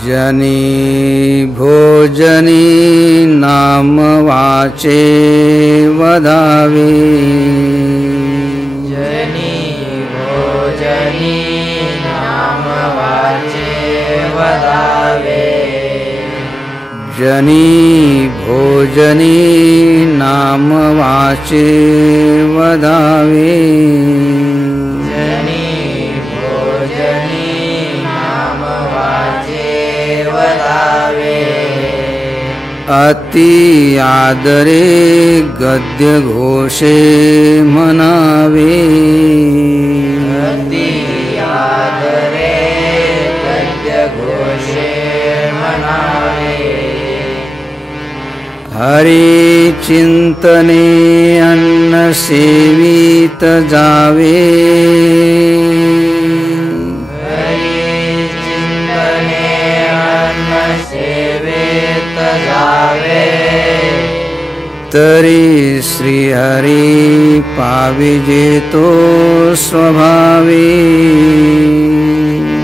जनी भोजनी नाम वाचे वदावे। जनी भोजनी नाम वाचे वदावे। जनी भोजनी नाम वाचे वदावे। जनी भोजनी नाम वाचे वदावे। अति आदरे गद्य घोषे मनावे। अति आदरे गद्य घोषे मनावे। हरि चिंतने अन्न सेवित जावे। हरि चिंतने अन्न सेवित जावे। तरी श्री हरि पाविजे तो स्वभावे।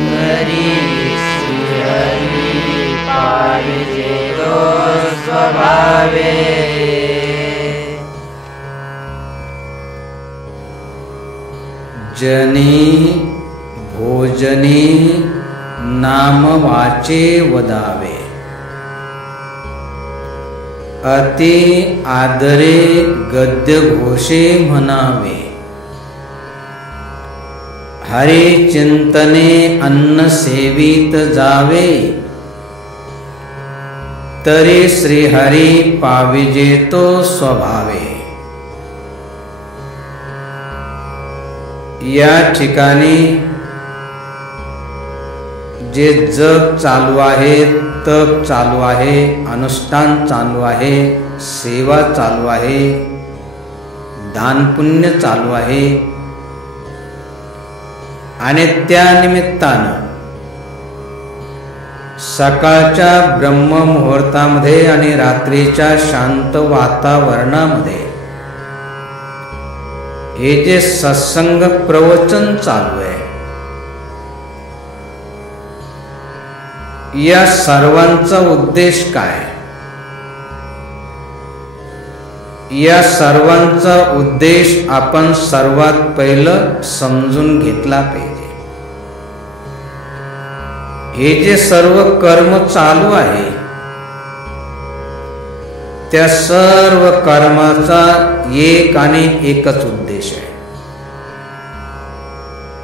तरी श्री हरि पाविजे तो स्वभावे। जनी भोजनी नाम वाचे वदावे। अति आदरे गद्य घोषे म्हणावे। हरि चिंतने अन्न सेवित जावे। तरी श्री हरि पाविजे तो स्वभावे। या ठिकाणी जे जग चालू आहे, तप चालू आहे, अनुष्ठान चालू आहे, सेवा चालू आहे, दान पुण्य चालू आहे आणि त्या निमित्तानं सकाळच्या ब्रह्म मुहूर्तामध्ये आणि रात्रीच्या शांत वातावरणामध्ये हे जे सत्संग प्रवचन चालू आहे, या सर्वांचा उद्देश काय? या सर्वांचा उद्देश आपण सर्वात पहिलं समजून घेतला पाहिजे। हे जे सर्व कर्म चालू आहे, त्या सर्व कर्माचा एक आणि एकच उद्देश आहे,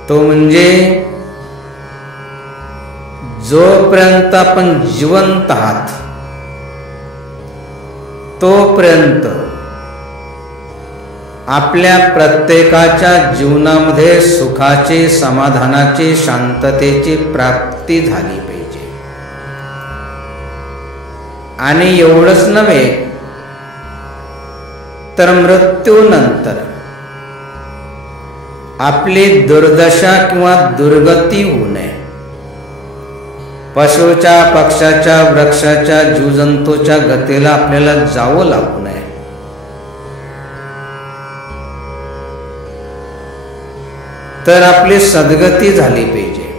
तो म्हणजे जोपर्यंत आपण जिवंत आहात तोपर्यंत आपल्या प्रत्येकाच्या जीवनामध्ये सुखाचे, समाधानाचे, शांततेची प्राप्ती झाली पाहिजे। आणि एवढंच नव्हे तर मृत्यूनंतर आपली दुर्दशा किंवा दुर्गती होऊ नये, पशुच्या, पक्षाच्या, वृक्षाच्या, जीवजंतूच्या गतीला आपल्याला जावं लागू नये। तर आपली सद्गती झाली पाहिजे।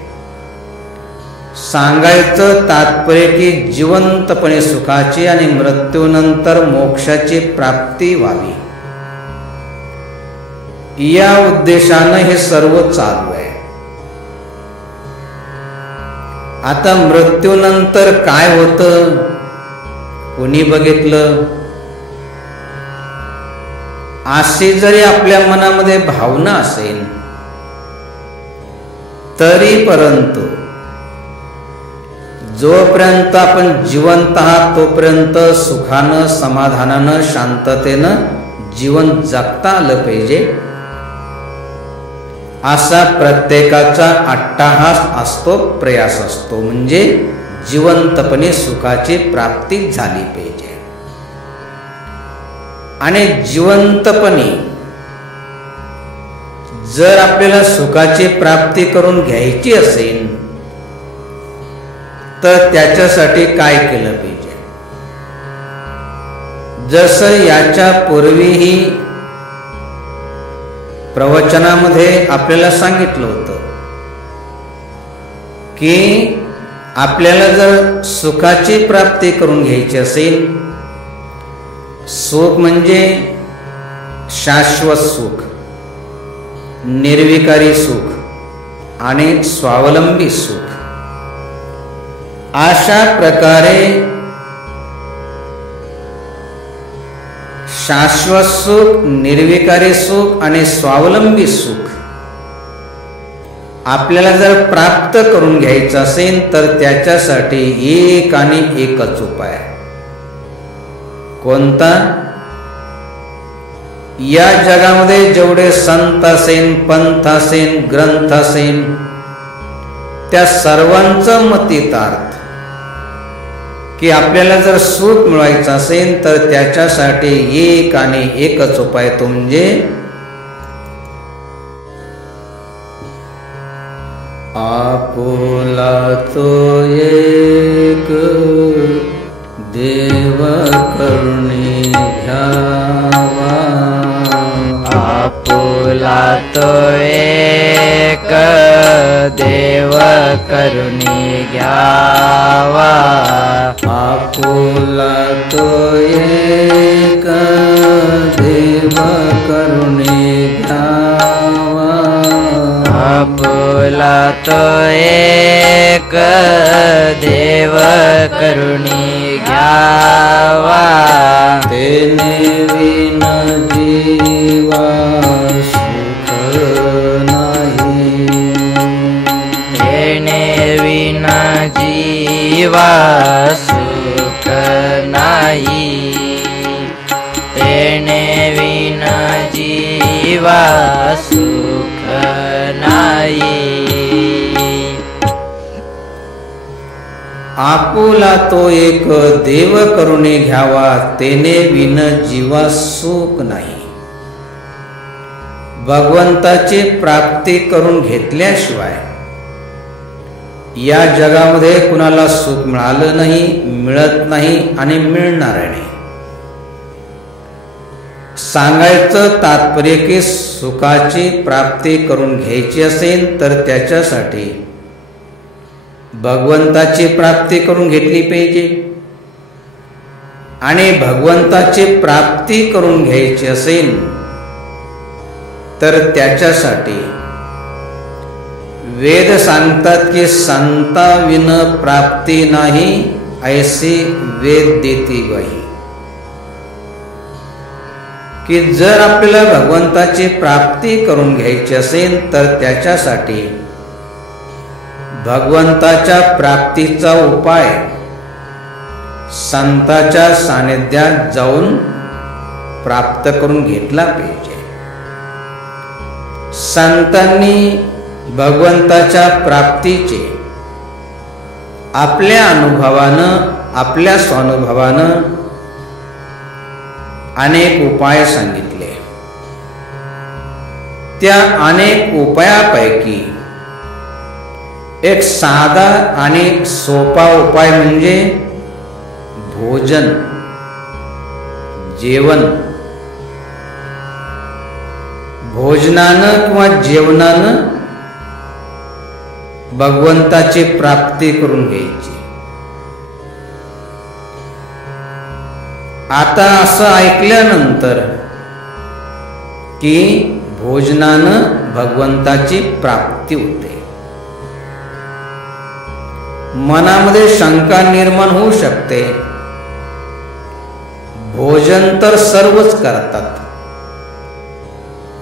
सांगायचं तात्पर्य की जिवंतपणे सुखाची आणि मृत्यूनंतर मोक्षाची प्राप्ती व्हावी, या उद्देशानं हे सर्व चालू आहे। आता मृत्यूनंतर काय होतं कोणी बघितलं? अशी जरी आपल्या मनामध्ये भावना असेल तरी परंतु जोपर्यंत आपण जिवंत आहात तोपर्यंत सुखानं, समाधानानं, शांततेनं जीवन जगता आलं पाहिजे, असा प्रत्येकाचा अट्टाहास असतो, प्रयास असतो। म्हणजे जिवंतपणे सुखाची प्राप्ती झाली पाहिजे। आणि जिवंतपणे जर आपल्याला सुखाची प्राप्ती करून घ्यायची असेल तर त्याच्यासाठी काय केलं पाहिजे? जसं याच्या पूर्वीही प्रवचनामध्ये आपल्याला सांगितलं होतं की आपल्याला जर सुखाची प्राप्ती करून घ्यायची असेल, सुख म्हणजे शाश्वत सुख, निर्विकारी सुख आणि स्वावलंबी सुख, अशा प्रकारे शाश्वत सुख, निर्विकारी सुख आणि स्वावलंबी सुख आपल्याला जर प्राप्त करून घ्यायचं असेल तर त्याच्यासाठी एक आणि एकच उपाय. कोणता? या जगामध्ये जेवढे संत असेल, पंथ असेल, ग्रंथ असेल, त्या सर्वांचं मतितार्थ की आपल्याला जर सुख मिळवायचं असेल तर त्याच्यासाठी एक आणि एकच उपाय तो म्हणजे आपुला तो एक देव करुणी घ्यावा, आपुला तो एक देव करुणी घ्यावा, आपुला तो एक देव करुणी घ्यावा, आपुला तो एक देव करुणी घ्यावा, तेने विन जीवा सुख नाही, तेने विना जीवा सुख नाही, तेने विना जीवा सुख नाही. आपुला तो एक देव करुणी घ्यावा, तेने विन जीवा सुख नाही. भगवंताची प्राप्ती करून घेतल्याशिवाय या जगामध्ये कुणाला सुख मिळालं नाही, मिळत नाही आणि मिळणार नाही. सांगायचं तात्पर्य की सुखाची प्राप्ती करून घ्यायची असेल तर त्याच्यासाठी भगवंताची प्राप्ती करून घेतली पाहिजे, आणि भगवंताची प्राप्ती करून घ्यायची असेल तर त्याच्यासाठी वेद सांगतात की संताविन प्राप्ती नाही, ऐसी वेद देती ग्वाही. की जर आपल्याला भगवंताची प्राप्ती करून घ्यायची असेल तर त्याच्यासाठी भगवंताच्या प्राप्तीचा उपाय संताच्या सानिध्यात जाऊन प्राप्त करून घेतला पाहिजे. संतांनी भगवंताच्या प्राप्तीचे आपल्या अनुभवानं, आपल्या स्वानुभवानं अनेक उपाय सांगितले. त्या अनेक उपायापैकी एक साधा आणि सोपा उपाय म्हणजे भोजन, जेवण. भोजनानं किंवा जेवणानं भगवंताची प्राप्ती करून घ्यायची. आता असं ऐकल्यानंतर की भोजनानं भगवंताची प्राप्ती होते, मनामध्ये शंका निर्माण होऊ शकते. भोजन तर सर्वच करतात,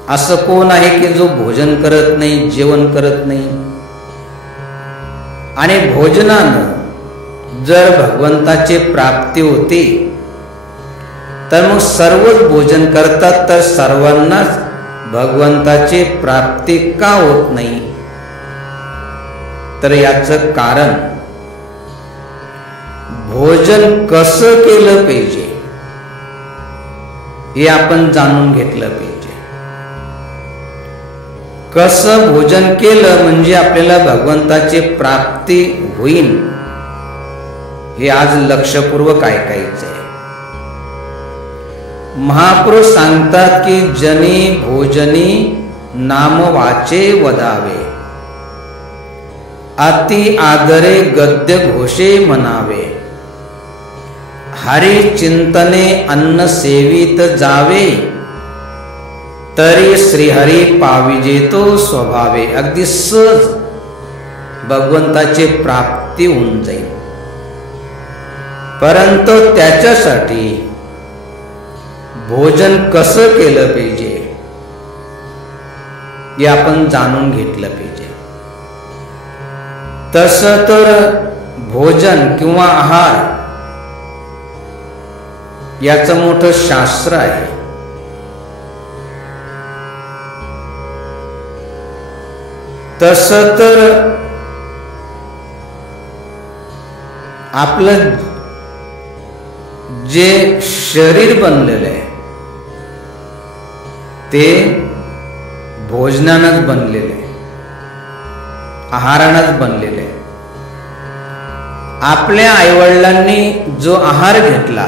असं कोण आहे की जो भोजन करत नाही, जेवण करत नाही? आणि भोजनानं जर भगवंताची प्राप्ती होती तर मग सर्वच भोजन करतात, तर सर्वांनाच भगवंताची प्राप्ती का होत नाही? तर याचं कारण भोजन कसं केलं पाहिजे हे आपण जाणून घेतलं पाहिजे. कसं भोजन केलं म्हणजे आपल्याला भगवंताची प्राप्ती होईल हे आज लक्षपूर्वक ऐकायचं आहे. महापुरुष सांगतात की जनी भोजनी नाम वाचे वदावे. अति आदरे गद्य घोषे म्हणावे, हरी चिंतने अन्न सेवित जावे, तरी श्रीहरी पाविजे तो स्वभावे. अगदी सहज भगवंताची प्राप्ती होऊन जाईल. परंतु त्याच्यासाठी भोजन कसं केलं पाहिजे हे आपण जाणून घेतलं पाहिजे. तसं तर भोजन किंवा आहार याचं मोठं शास्त्र आहे. तसं तर आपलं जे शरीर बनलेलं आहे ते भोजनानंच बनलेलं आहे, आहारानंच बनलेलं आहे. आपल्या आईवडिलांनी जो आहार घेतला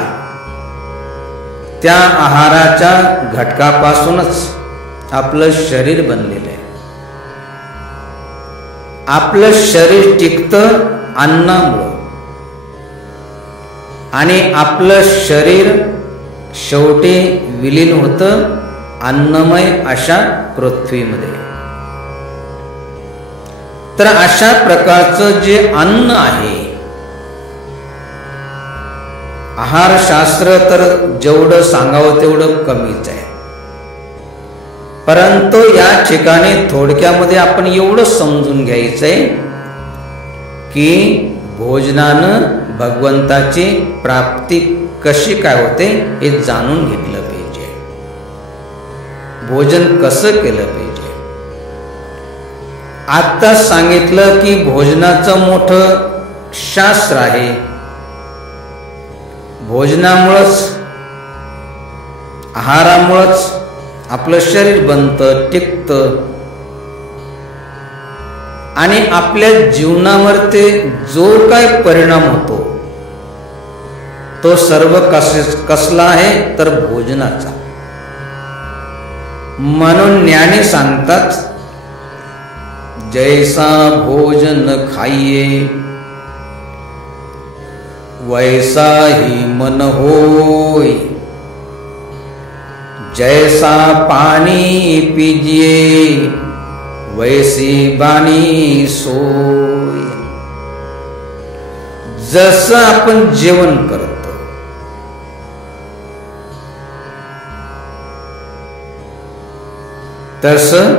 त्या आहाराच्या घटकापासूनच आपलं शरीर बनलेलं आहे. आपलं शरीर टिकतं अन्नामुळं आणि आपलं शरीर शेवटी विलीन होतं अन्नमय अशा पृथ्वीमध्ये. तर अशा प्रकारचं जे अन्न आहे, आहारशास्त्र तर जेवढं सांगावं तेवढं कमीच आहे. परंतु या ठिकाणी थोडक्यामध्ये आपण एवढं समजून घ्यायचंय की भोजनानं भगवंताची प्राप्ती कशी काय होते हे जाणून घेतलं पाहिजे. भोजन कसं केलं पाहिजे. आता सांगितलं की भोजनाचं मोठं शास्त्र आहे. भोजनामुळंच आहारामुळंच आपलं शरीर बनतं, टिकतं आणि आपल्या जीवनावर ते जो काय परिणाम होतो तो सर्व कसला आहे तर भोजनाचा. म्हणून ज्ञानी सांगतात, जैसा भोजन खाइये वैसा ही मन होय, जैसा पानी पीजिए वैसी बानी सोय. जसं आपण जेवण करतो तसं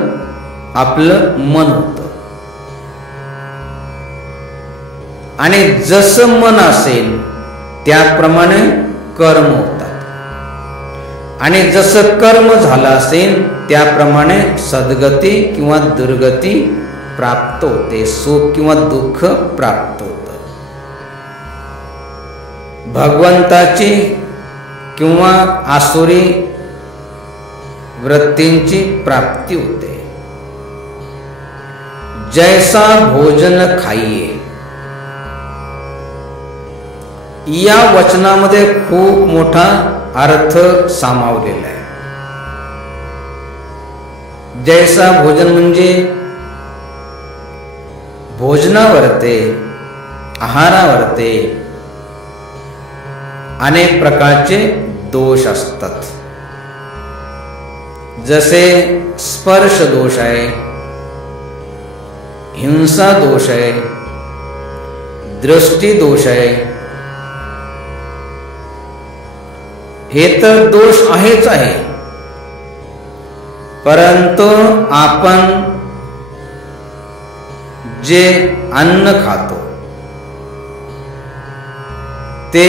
आपलं मन होतं आणि जसं मन असेल त्याप्रमाणे कर्म होतात आणि जसं कर्म झालं असेल त्याप्रमाणे सद्गती किंवा दुर्गती प्राप्त होते, सुख किंवा दुःख प्राप्त होतं. भगवंताची किंवा आसुरी वृत्तींची प्राप्ती होते. जैसा भोजन खाइये या वचनामध्ये खूप मोठा अर्थ सामावलेला आहे. जैसा भोजन म्हणजे भोजनावरते, आहारावरते अनेक प्रकारचे दोष असतात. जसे स्पर्श दोष आहे, हिंसा दोष आहे, दृष्टी दोष आहे. हे तर दोष आहेच आहे. परंतु आपण जे अन्न खातो ते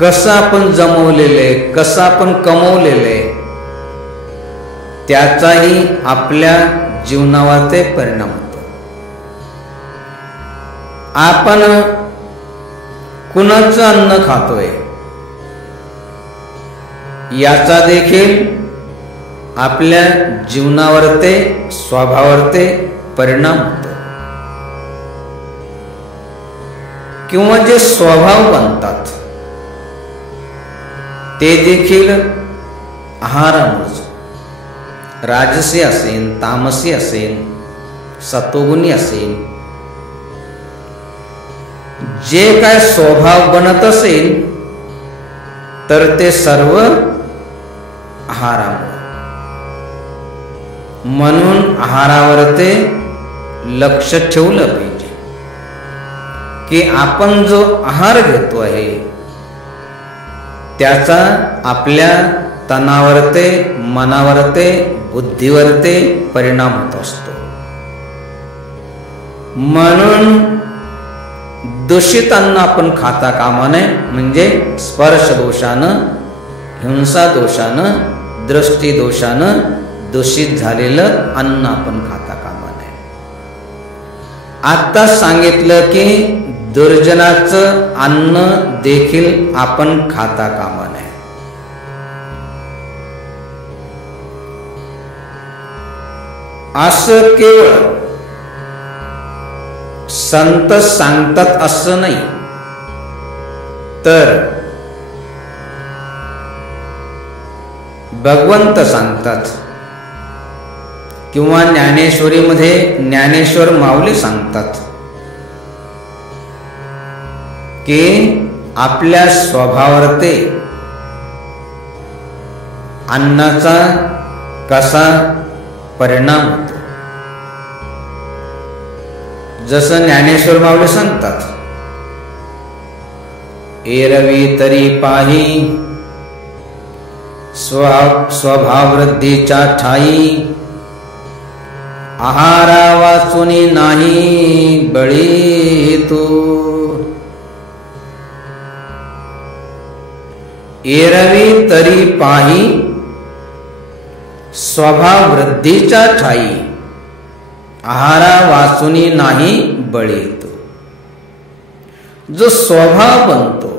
कसं आपण जमवलेले, कसं आपण कमवलेले त्याचाही आपल्या जीवनावर ते परिणाम होतो. आपण कुणाचं अन्न खातोय याचा देखील आपल्या जीवनावर ते, स्वभावावर ते परिणाम होतो. किंवा जे स्वभाव बनतात ते देखील आहारामुळे, राजसी असेल, तामसी असेल, सत्वगुणी असेल, जे काय स्वभाव बनत असेल तर ते सर्व आहारामुळे. म्हणून आहारावर ते लक्ष ठेवलं पाहिजे की आपण जो आहार घेतो आहे त्याचा आपल्या तनावर ते, मनावर ते, बुद्धीवर ते परिणाम होत असतो. म्हणून दूषित अन्न आपण खाता कामा नये. म्हणजे स्पर्श दोषानं, हिंसा दोषानं, दृष्टी दोषानं दूषित झालेलं अन्न आपण खाता कामा नये. आता सांगितलं की दुर्जनाचं अन्न देखील आपण खाता कामा नये. असं केवळ संत सांगतात असं नाही, तर भगवंत सांगतात किंवा ज्ञानेश्वरीमध्ये ज्ञानेश्वर माऊली सांगतात की आपल्या स्वभावावर ते अन्नाचा कसा परिणाम होतो. जसं ज्ञानेश्वर माऊली सांगतात, एरवी तरी पाही स्वभाववृद्धीच्या ठाई, आहारा वाचुनी नाही बळी तू. एरवी तरी पाही स्वभाववृद्धीच्या ठाई, आहारा वाचुनी नाही बळी येतो. जो स्वभाव बनतो,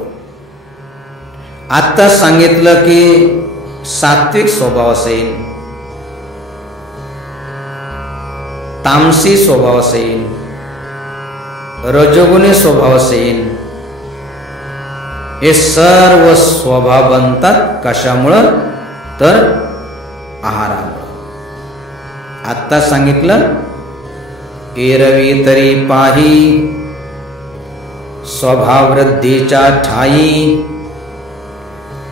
आता सांगितलं की सात्विक स्वभाव असेल, तामसी स्वभाव असेल, रजोगुणी स्वभाव असेल, हे सर्व स्वभाव बनतात कशामुळं? तर आहारामुळं. आता सांगितलं एरवी तरी पाही स्वभाववृद्धीच्या ठाई,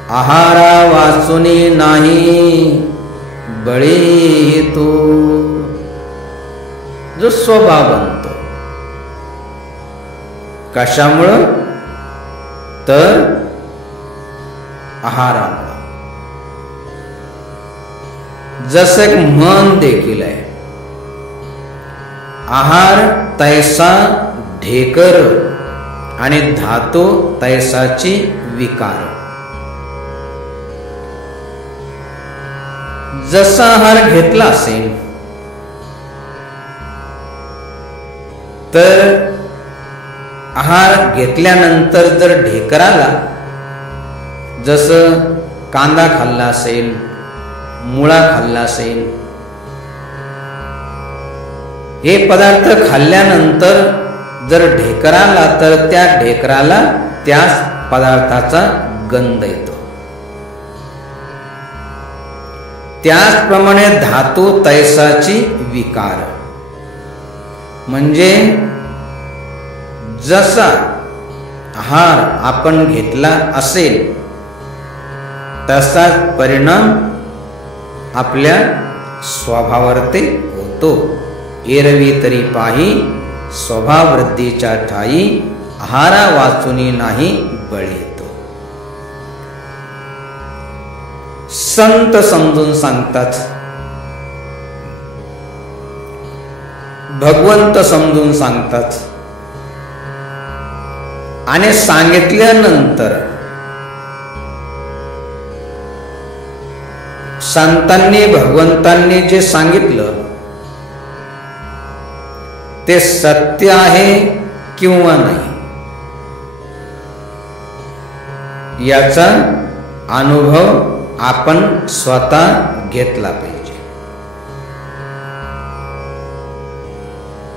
आहारा वाचुनी नाही बळी तू. जो स्वभाव बनतो कशामुळं? तर आहारामुळं. जसं एक मन देखील आहे, आहार तैसा ढेकर आणि धातू तैसाची विकार. जसा आहार घेतला असेल तर आहार घेतल्यानंतर जर ढेकराला, जसं कांदा खाल्ला असेल, मुळा खाल्ला असेल, हे पदार्थ खाल्ल्यानंतर जर ढेकराला तर त्या ढेकराला त्याच पदार्थाचा गंध येतो. त्याचप्रमाणे धातू तैसाची विकार. म्हणजे जसा आहार आपण घेतला असेल तसाच परिणाम आपल्या स्वभावावरती होतो. एरवी तरी पाही स्वभाववृद्धीच्या ठाई, आहारा वाचुनी नाही बळी येतो. संत समजून सांगतात, भगवंत समजून सांगतात. आणि सांगितल्यानंतर संतांनी, भगवंतांनी जे सांगितलं ते सत्य आहे किंवा नाही याचा अनुभव आपण स्वतः घेतला पाहिजे.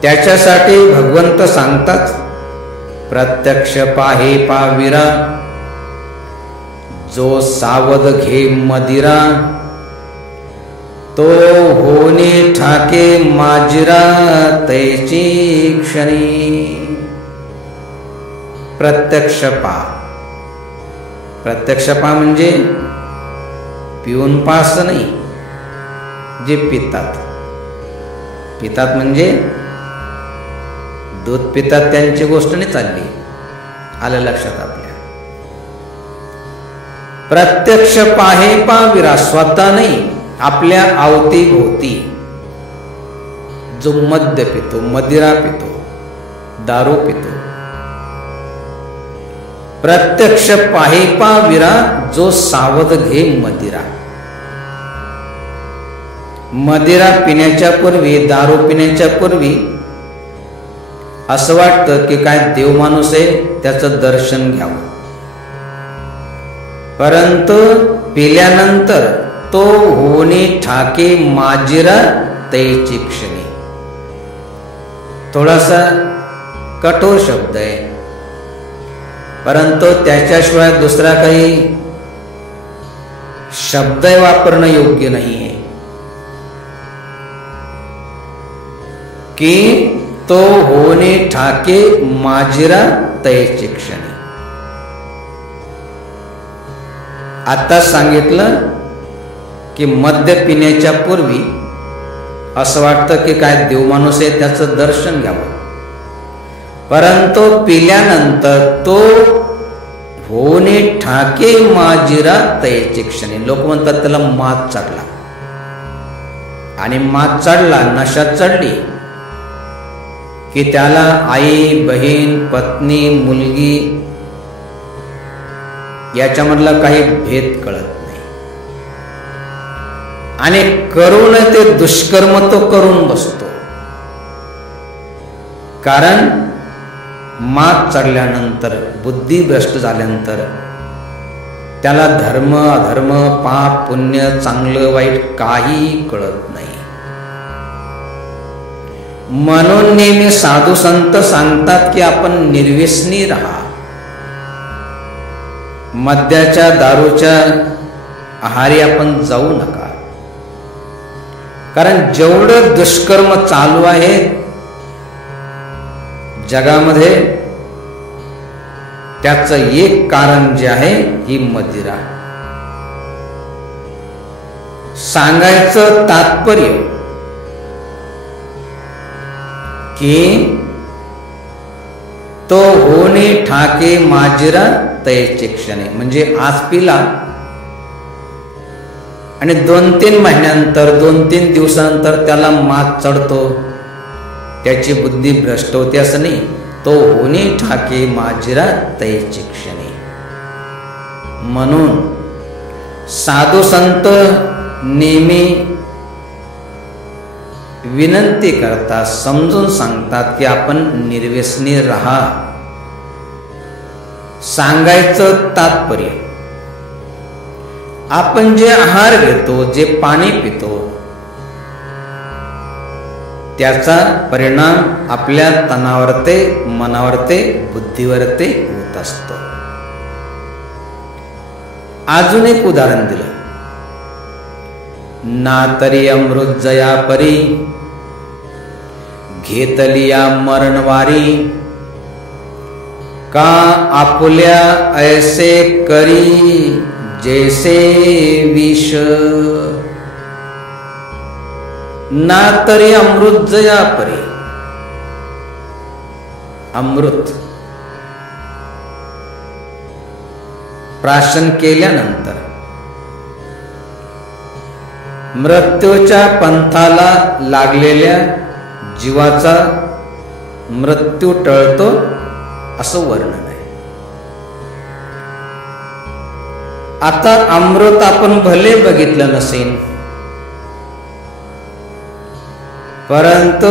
त्याच्यासाठी भगवंत सांगतात, प्रत्यक्ष पाहे पाविरा, जो सावध घे मदिरा, तो होनी ठाके माजिरा तैची क्षणी. प्रत्यक्ष पहा. प्रत्यक्ष पहा म्हणजे पिऊन पास नाही, जे पितात. पितात म्हणजे दूध पितात त्यांची गोष्ट नाही चालली. आलं लक्षात आपल्या. प्रत्यक्ष पाहे पाविरा, स्वतः नाही आपल्या अवतीभोवती जो मद्य पितो, मदिरा पितो, दारू पितो. प्रत्यक्ष पाहे पाविरा जो सावध घे मदिरा. मदिरा पिण्याच्या पूर्वी, दारू पिण्याच्या पूर्वी असं वाटतं की काय देव माणूस आहे, त्याचं दर्शन घ्यावं. परंतु पिल्यानंतर तो होणे ठाके माजिरा तैची क्षणी. थोडासा कठोर शब्द आहे, परंतु त्याच्याशिवाय दुसरा काही शब्द वापरणं योग्य नाही आहे. की तो होणे ठाके माजिरा तैची क्षणी. आता सांगितलं की मद्य पिण्याच्या पूर्वी असं वाटतं की काय देव माणूस आहे, त्याचं दर्शन घ्यावं. परंतु पिल्यानंतर तो होणे ठाके माजिरा तैची क्षणी. लोक म्हणतात त्याला मात चढला. आणि मात चढला, नशा चढली की त्याला आई, बहीण, पत्नी, मुलगी याच्यामधला काही भेद कळत नाही. आणि करून ते दुष्कर्म तो करून बसतो. कारण मात चढल्यानंतर, बुद्धी भ्रष्ट झाल्यानंतर त्याला धर्म, अधर्म, पाप, पुण्य, चांगलं वाईट काही कळत नाही. म्हणून नेहमी साधू संत सांगतात की आपण निर्व्यसनी राहा. मद्याच्या, दारूच्या आहारी आपण जाऊ नका. कारण जेवढं दुष्कर्म चालू आहे जगामध्ये, त्याचं एक कारण जे आहे ही मदिरा. सांगायचं तात्पर्य की तो होणे ठाके माजिरा तैची क्षणी. म्हणजे आज पिला आणि 2-3 महिन्यानंतर, 2-3 दिवसानंतर त्याला मात चढतो, त्याची बुद्धी भ्रष्ट होते असं नाही. तो होणे ठाके माजिरा तैची क्षणी. म्हणून साधू संत नेहमी विनंती करतात, समजून सांगतात की आपण निर्व्यसनी राहा. सांगायचं तात्पर्य, आपण जे आहार घेतो, जे पाणी पितो, त्याचा परिणाम आपल्या तनावरते, मनावरते, बुद्धीवरते होत असतो. अजून एक उदाहरण दिलं. ना तरी अमृत जया परी, घेतलिया मरणवारी, का आपुल्या ऐसे करी जैसे विष. ना तरी अमृत जया परी. अमृत प्राशन केल्यानंतर मृत्यूच्या पंथाला लागलेल्या जीवाचा मृत्यू टळतो असं वर्णन आहे. आता अमृत आपण भले बघितलं नसेल, परंतु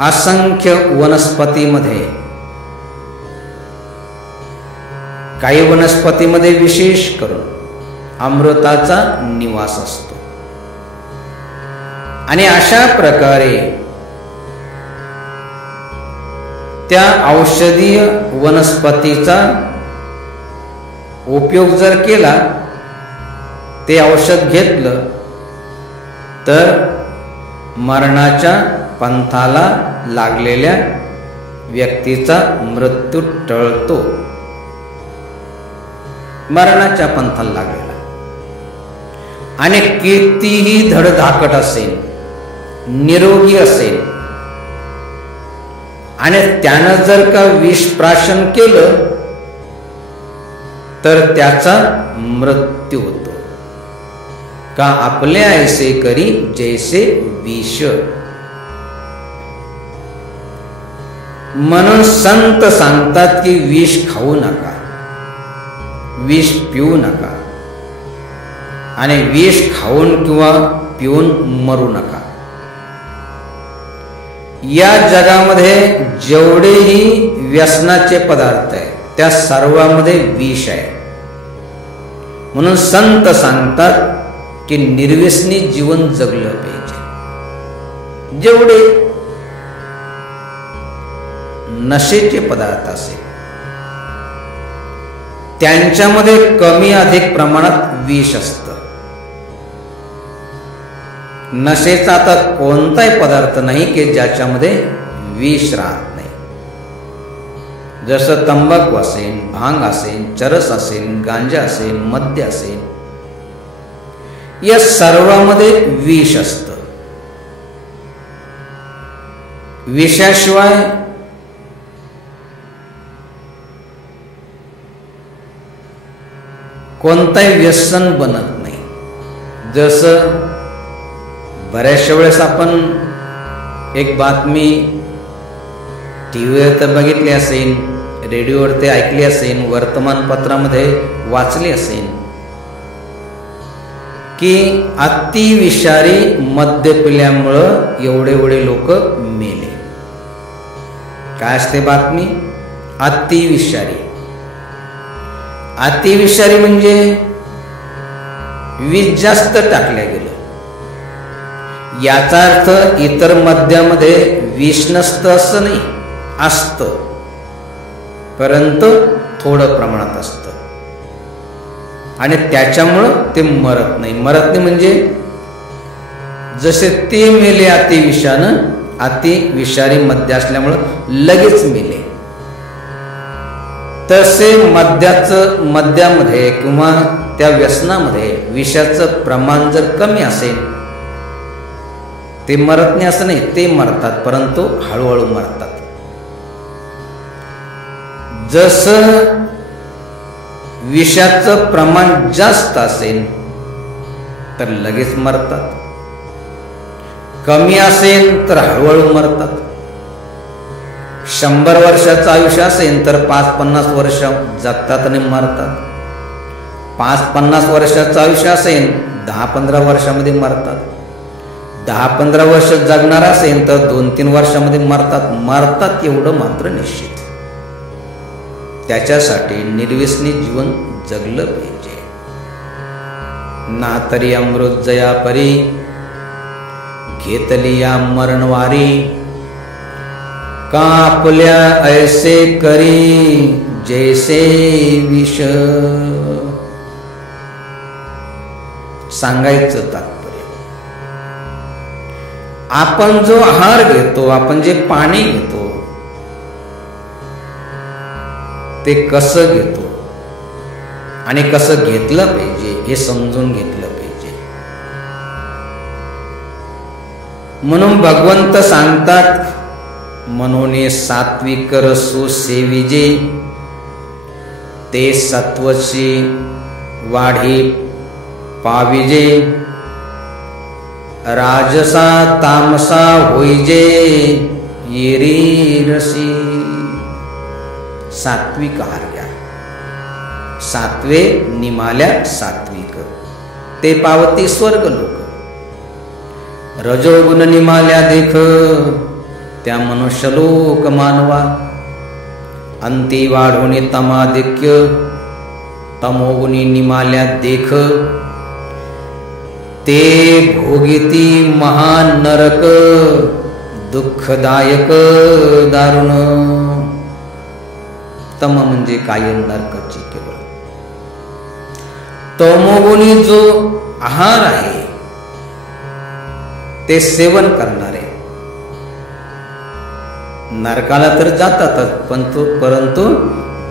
असंख्य वनस्पतीमध्ये, काही वनस्पतीमध्ये विशेष करून अमृताचा निवास असतो. आणि अशा प्रकारे त्या औषधीय वनस्पतीचा उपयोग जर केला, ते औषध घेतलं तर मरणाच्या पंथाला लागलेल्या व्यक्तीचा मृत्यू टळतो. मरणाच्या पंथाला लागलेला आणि कितीही धडधाकट असेल, निरोगी असेल आणि त्यानं जर का विष प्राशन केलं तर त्याचा मृत्यू होतो. का आपले ऐसे करी जैसे विष. म्हणून संत सांगतात की विष खाऊ नका, विष पिऊ नका आणि विष खाऊन किंवा पिऊन मरू नका. या जगामध्ये जेवढेही व्यसनाचे पदार्थ आहेत त्या सर्वांमध्ये विष आहे. म्हणून संत सांगतात की निर्व्यसनी जीवन जगलं पाहिजे. जेवढे नशेचे पदार्थ असेल त्यांच्यामध्ये कमी अधिक प्रमाणात विष असतं. नशेचा आता कोणताही पदार्थ नाही की ज्याच्यामध्ये विष राहत नाही. जसं तंबाखू असेल, भांग असेल, चरस असेल, गांजा असेल, मद्य असेल, या सर्वांमध्ये विष असतं. विषाशिवाय कोणताही व्यसन बनत नाही. जसं बऱ्याचशा वेळेस आपण एक बातमी टीव्हीवर तर बघितली असेल, रेडिओवर ते ऐकली असेल, वर्तमानपत्रामध्ये वाचली असेल की अतिविषारी मद्य पिल्यामुळं एवढे लोक मेले. काय असते बातमी? अतिविषारी. अतिविषारी म्हणजे विष जास्त टाकल्या गेलं. याचा अर्थ इतर मद्यामध्ये विष नसतं असं नाही, असतं, परंतु थोडं प्रमाणात असतं आणि त्याच्यामुळं ते मरत नाही. मरत नाही म्हणजे जसे ते मेले अतिविषानं, अतिविषारी मद्य असल्यामुळं लगेच मेले, तसे मद्यामध्ये किंवा त्या व्यसनामध्ये विषाचं प्रमाण जर कमी असेल ते मरत नाही असं नाही, ते मरतात परंतु हळूहळू मरतात. जसं विषाचं प्रमाण जास्त असेल तर लगेच मरतात, कमी असेल तर हळूहळू मरतात. 100 वर्षाचं आयुष्य असेल तर 5-50 वर्ष जगतात आणि मरतात. 5-50 वर्षाचं आयुष्य असेल 10-15 वर्षामध्ये मरतात. 10-15 वर्ष जगणार असेल तर 2-3 वर्षामध्ये मरतात एवढं मात्र निश्चित. त्याच्यासाठी निर्व्यसनी जीवन जगलं पाहिजे. ना तरी अमृत जया परी घेतली या मरणवारी. का आपल्या ऐसे करी जैसे विष. सांगायचं तात्पर्य, आपण जो आहार घेतो, आपण जे पाणी घेतो ते कसं घेतो आणि कसं घेतलं पाहिजे हे समजून घेतलं पाहिजे. म्हणून भगवंत सांगतात, मनोने सात्विक रसो सेविजे ते सत्वची वाढी पाविजे. राजसा तामसा होईजे येरी रसी. सात्विक आहार घ्या. सात्वे निमाल्या सात्विक ते पावती स्वर्ग लोक. रजोगुण निमाल्या देख त्या मनुष्यलोक मानवा. अंती वाढोनी तमाधिक्य तमोगुणी निमाल्या देख ते भोगिती महान नरक दुःखदायक दारुण. तम म्हणजे कायम नरकाची केवळ. तमोगुणी जो आहार आहे ते सेवन करणारे नरकाला तर जातातच, परंतु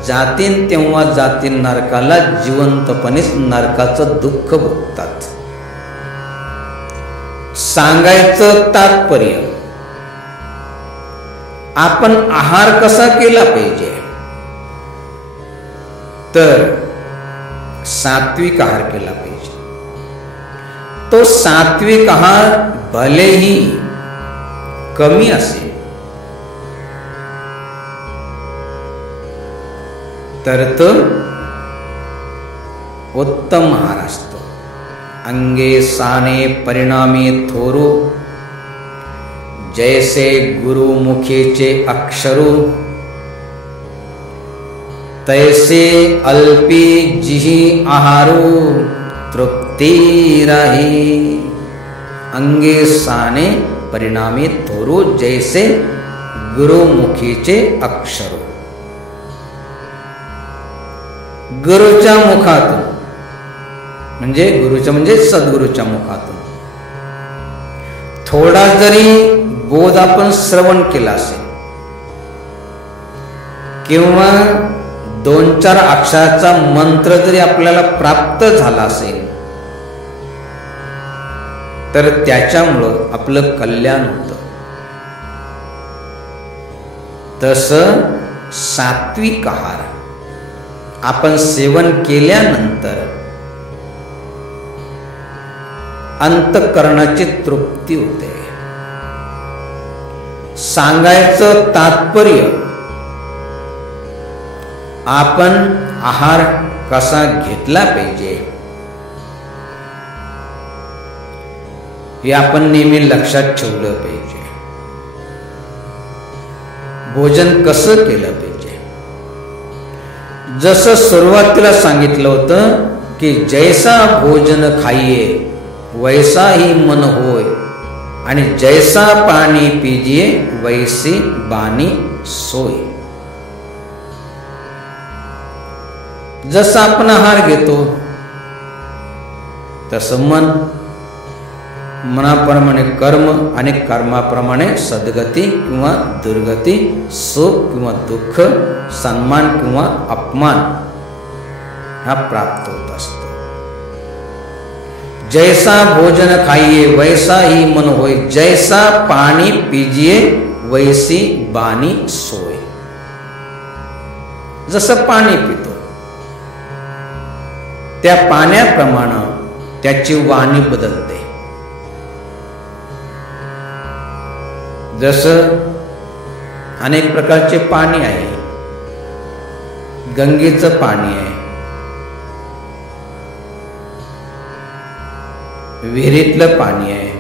जातीन तेव्हा जातीन नरकाला, जिवंतपणेच नरकाचं दुःख भोगतात. सांगायचं तात्पर्य, आपण आहार कसा केला पाहिजे, तर सात्विक आहार केला पाहिजे. तो सात्विक आहार भलेही कमी असेल तर तो उत्तम आहार असतो. अंगे साने परिणामी थोरू, जैसे गुरुमुखेचे अक्षरू, तैसे अल्पी जिही आहारू, तृप्ती राही. अंगे साने परिणामी थोरू, जैसे गुरुमुखीचे अक्षरू. गुरुच्या मुखातून म्हणजे सद्गुरूच्या मुखातून थोडा जरी बोध आपण श्रवण केला असेल किंवा 2-4 अक्षराचा मंत्र जरी आपल्याला प्राप्त झाला असेल तर त्याच्यामुळं आपलं कल्याण होतं. तसं सात्विक आहार आपण सेवन केल्यानंतर अंतःकरणाची तृप्ती होते. सांगायचं तात्पर्य, आपण आहार कसा घेतला पाहिजे हे आपण नेहमी लक्षात ठेवलं पाहिजे. भोजन कसं केलं पाहिजे, जसं सुरुवातीला सांगितलं होतं की जैसा भोजन खाइये वैसा ही मन होय, आणि जैसा पाणी पिजिये वैसी बानी सोय. जसं आपण आहार घेतो तसं मन, मनाप्रमाणे कर्म, आणि कर्माप्रमाणे सद्गती किंवा दुर्गती, सुख किंवा दुःख, सन्मान किंवा अपमान हा प्राप्त होत असतो. जैसा भोजन खाइये वैसा ही मन होय, जैसा पाणी पिजिये वैसी बानी सोय. जसं पाणी पितो त्या पाण्याप्रमाणे त्याची वाणी बदलते. जसं अनेक प्रकारचे पाणी आहे, गंगेचं पाणी आहे, विहिरीतलं पाणी आहे,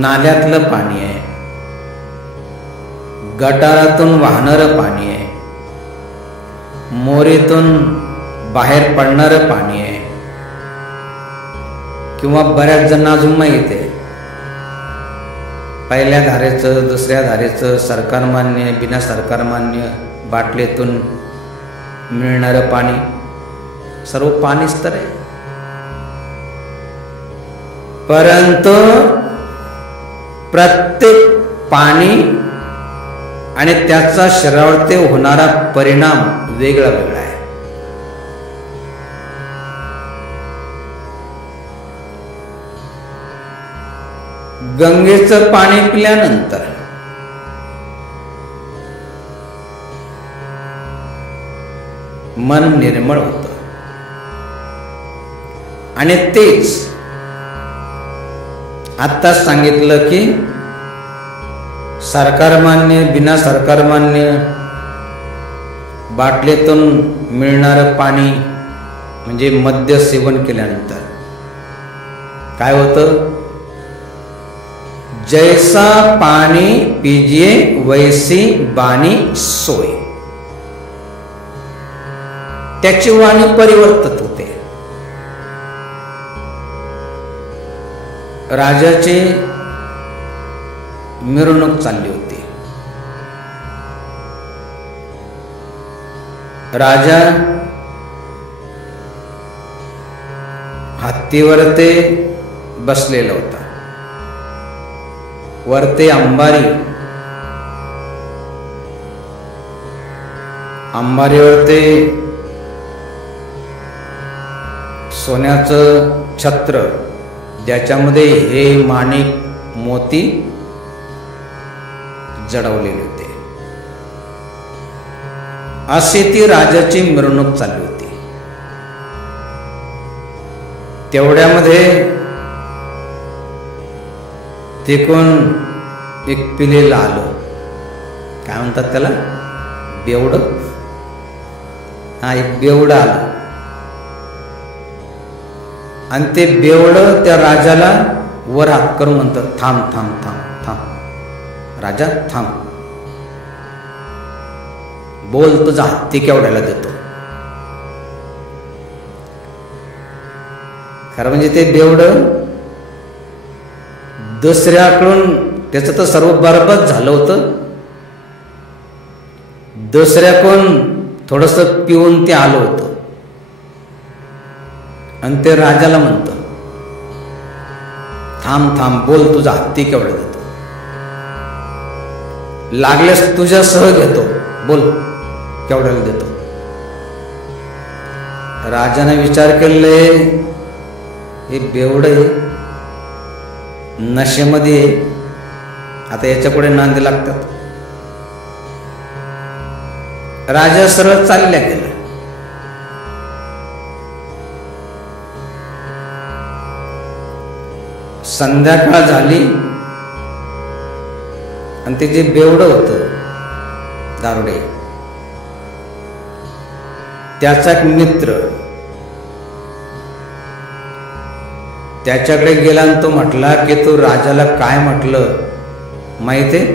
नाल्यातलं पाणी आहे, गटारातून वाहणारं पाणी आहे, मोरीतून बाहेर पडणारं पाणी आहे, किंवा बऱ्याच जणांना अजून माहिती आहे पहिल्या धारेचं, दुसऱ्या धारेचं, सरकारमान्य, बिना सरकारमान्य, बाटलीतून मिळणारं पाणी, सर्व पाणीच तर आहे. परंतु प्रत्येक पाणी आणि त्याचा शरीरावरती होणारा परिणाम वेगळा वेगळा आहे. गंगेचं पाणी पिल्यानंतर मन निर्मळ होतं, आणि तेच आता सांगितलं की सरकारमान्य, बिना सरकारमान्य, बाटलीतून मिळणारं पाणी म्हणजे मद्य सेवन केल्यानंतर काय होतं, जैसा पाणी पिजिये वैसी बानी सोय. त्याची वाणी परिवर्तित होते. राजाची मिरवणूक चालली होती. राजा हत्तीवर ते बसलेला होता. वर ते अंबारीवर ते सोन्याचं छत्र, ज्याच्यामध्ये हे माणिक मोती जडवलेले होते. अशी ती राजाची मिरवणूक चालली होती. तेवढ्यामध्ये तिकडून एक पिलेलं आलं. काय म्हणतात त्याला? बेवडं. हा, एक बेवडं आलं. आणि ते बेवडं त्या राजाला वर हात करून म्हणतं, थांब थांब थांब थांब राजा, थांब. बोल, तुझा हत्ती केवढ्याला देतो? खरं म्हणजे ते बेवडं दुसऱ्याकडून, त्याचं तर सर्व बरबाद झालं होतं. दुसऱ्याकडून थोडंसं पिऊन ते आलं होतं. आणि ते राजाला म्हणतं, थांब थांब, बोल, तुझा हत्ती केवढा देतो? लागल्यास तुझ्यासह घेतो, बोल केवढ्याला देतो? राजाने विचार केले, हे बेवडे नशेमध्ये, आता याच्या पुढे नांदी लागतात. राजा सरळ चालल्या गेला. संध्याकाळ झाली आणि ते जे बेवडं होतं दारुडे, त्याचा एक मित्र त्याच्याकडे गेला आणि तो म्हटला की तू राजाला काय म्हटलं माहिती आहे?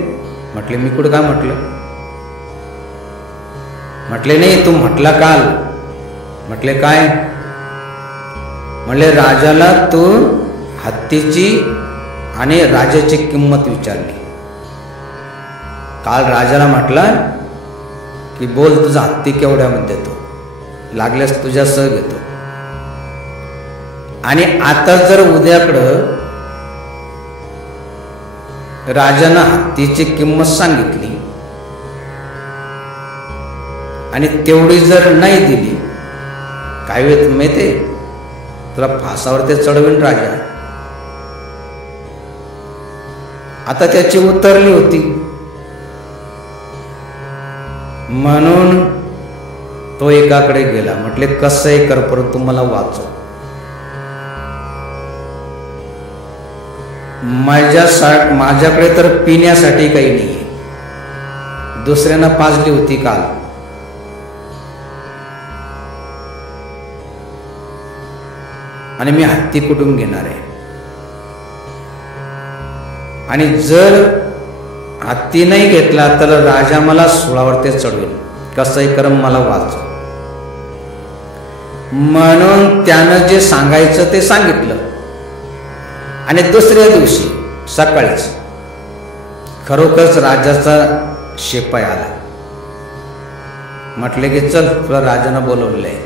म्हटले, मी कुठं काय म्हटलं? म्हटले, नाही, तू म्हटला काल. म्हटले, काय? म्हणले, राजाला तू हत्तीची आणि राजाची किंमत विचारली. काल राजाला म्हटला की बोल, तुझा हत्ती केवढ्यामध्ये देतो? लागल्यास तुझ्यासह घेतो. आणि आता जर उद्याकडं राजानं हत्तीची किंमत सांगितली आणि तेवढी जर नाही दिली, काय वेळ माहिती, तुला फासावर ते चढवेन राजा. आता त्याची उतरली होती. म्हणून तो एकाकडे गेला. म्हटले, कसंही कर, परंतु मला वाचव. माझ्याकडे तर पिण्यासाठी काही नाहीये. दुसऱ्यांना पाजली होती काल. आणि मी हत्ती कुठून घेणार आहे? आणि जर हत्ती नाही घेतला तर राजा मला सुळावर ते चढवेल. कसंही कर, मला वाचव. म्हणून त्यानं जे सांगायचं ते सांगितलं. आणि दुसऱ्या दिवशी सकाळीच खरोखरच राजाचा शिपाई आला. म्हटले की चल, तुला राजानं बोलवलंय.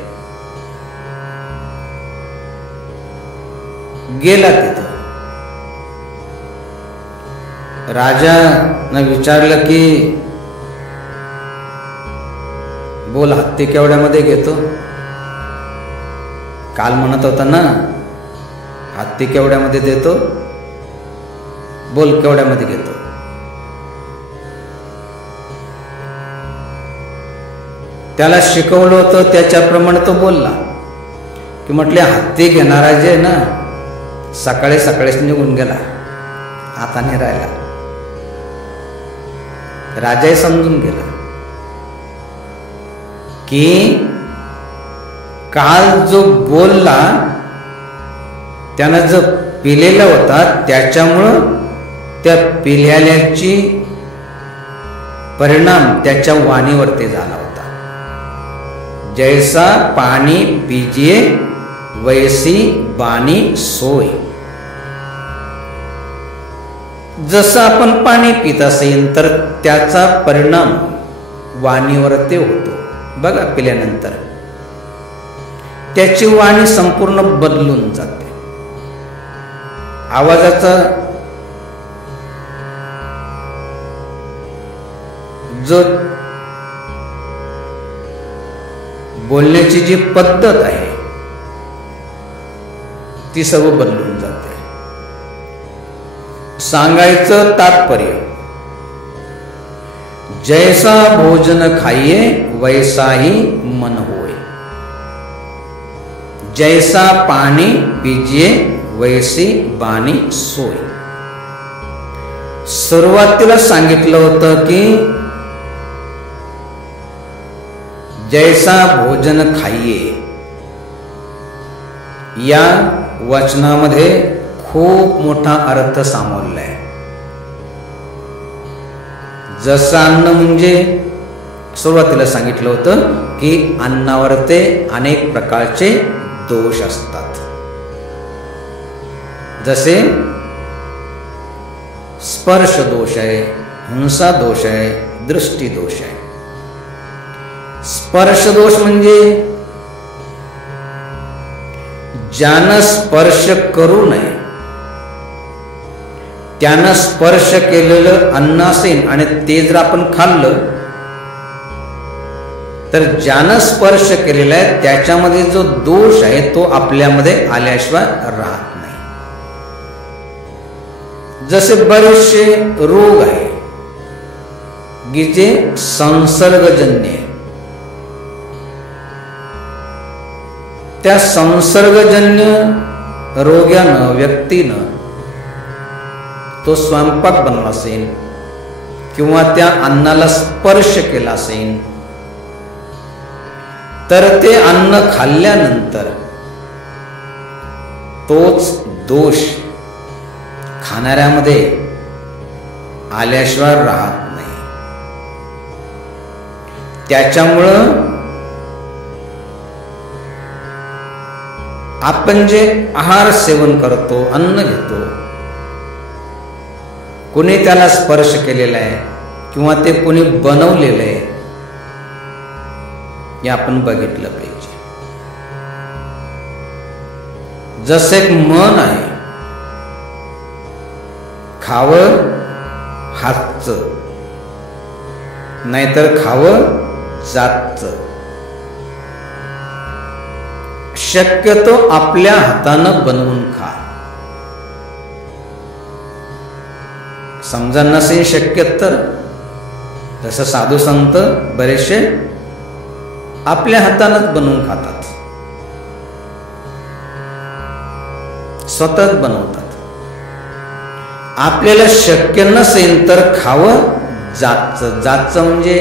गेला तिथं. राजानं विचारलं की बोल, हत्ती केवढ्यामध्ये घेतो? काल म्हणत होता ना, हत्ती केवढ्यामध्ये देतो? बोल, केवढ्यामध्ये घेतो? त्याला शिकवलं होतं, त्याच्याप्रमाणे तो बोलला की म्हटले, हत्ती घेणारा जे ना सकाळी सकाळीच निघून गेला, आता नाही राहिला. राजाही समजून गेला की काल जो बोलला त्यानं जो पिलेला होता, त्याच्यामुळं त्या पिल्याची परिणाम त्याच्या वाणीवरती झाला होता. जैसा पाणी पिजिये वैसी बाणी सोय. जसं आपण पाणी पित असेल तर त्याचा परिणाम वाणीवरती होतो. बघा, पिल्यानंतर त्याची वाणी संपूर्ण बदलून जाते. आवाजाचा जो बोलण्याची जी पद्धत आहे ती सर्व बदलून जाते. सांगायचं तात्पर्य, जैसा भोजन खाइये वैसा ही मन होय, जैसा पाणी पिजिये वैसी बाणी सोय. सुरुवातीला सांगितलं होतं की जैसा भोजन खाइये, या वचनामध्ये खूप मोठा अर्थ सामावलेला आहे. जसं अन्न म्हणजे सुरुवातीला सांगितलं होतं की अन्नावर ते अनेक प्रकारचे दोष असतात. जसे स्पर्श दोष आहे, हिंसा दोष आहे, दृष्टी दोष आहे. स्पर्श दोष म्हणजे ज्यानं स्पर्श करू नये त्यानं स्पर्श केलेलं अन्न असेल आणि ते जर आपण खाल्लं तर ज्यानं स्पर्श केलेला आहे त्याच्यामध्ये जो दोष आहे तो आपल्यामध्ये आल्याशिवाय राहत नाही. जसे बरेचसे रोग आहे की जे संसर्गजन्य आहे. त्या संसर्गजन्य रोग्यानं व्यक्तीनं तो स्वयंपाक बनवला असेल किंवा त्या अन्नाला स्पर्श केला असेल तर ते अन्न खाल्ल्यानंतर तोच दोष खाणाऱ्यामध्ये आल्याशिवाय राहत नाही. त्याच्यामुळं आपण जे आहार सेवन करतो, अन्न घेतो, कोणी त्याला स्पर्श केलेला आहे किंवा ते कोणी बनवलेलं आहे हे आपण बघितलं पाहिजे. जसं एक म्हण आहे, खावं हातचं नाहीतर खावं जातचं. शक्यतो आपल्या हातानं बनवून खा. समजा नसेल शक्य तर जसं साधू संत बरेचसे आपल्या हातानंच बनवून खातात, स्वतःच बनवतात. आपल्याला शक्य नसेल तर खावं जातचं. जातचं म्हणजे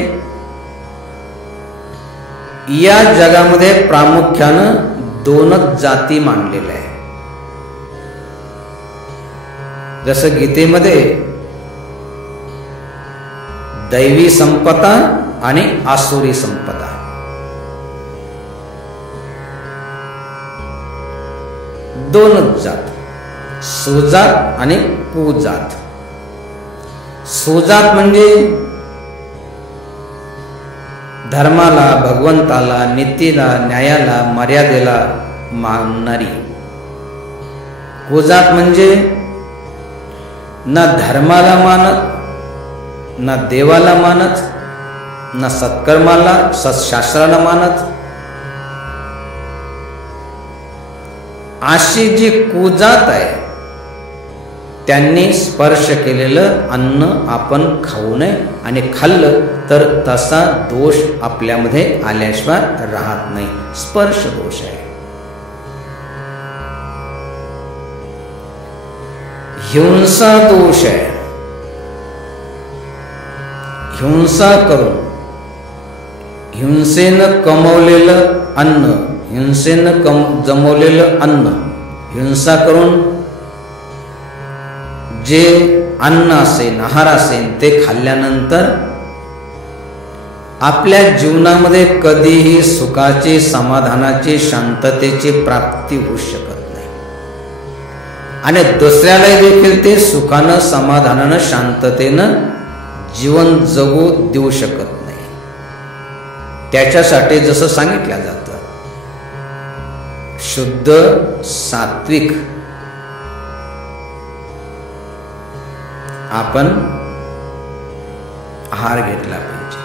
या जगामध्ये प्रामुख्यानं दोनच जाती मानलेल्या आहे. जसं गीतेमध्ये दैवी संपदा आणि आसुरी संपदा, दोनच जात, सुजात आणि कुजात. सुजात म्हणजे धर्माला, भगवंताला, नीतीला, न्यायाला, मर्यादेला मानणारी. कुजात म्हणजे ना धर्माला मानत, ना देवाला मानत, ना सत्कर्माला, सत्शास्त्राला मानत. अशी जी कुजात आहे त्यांनी स्पर्श केलेलं अन्न आपण खाऊ नये, आणि खाल्लं तर तसा दोष आपल्यामध्ये आल्याशिवाय राहत नाही. स्पर्श दोष आहे. हिंसा दोष आहे. हिंसा करून हिंसेनं कमवलेलं अन्न, हिंसेनं जमवलेलं अन्न हिंसा करून जे अन्न असेल, आहार असेल ते खाल्ल्यानंतर आपल्या जीवनामध्ये कधीही सुखाची, समाधानाची, शांततेची प्राप्ती होऊ शकत नाही, आणि दुसऱ्याला देखील ते सुखानं, समाधानानं, शांततेनं जीवन जगू देऊ शकत नाही. त्याच्यासाठी जसं सांगितलं जातं, शुद्ध सात्विक आपण आहार घेतला पाहिजे.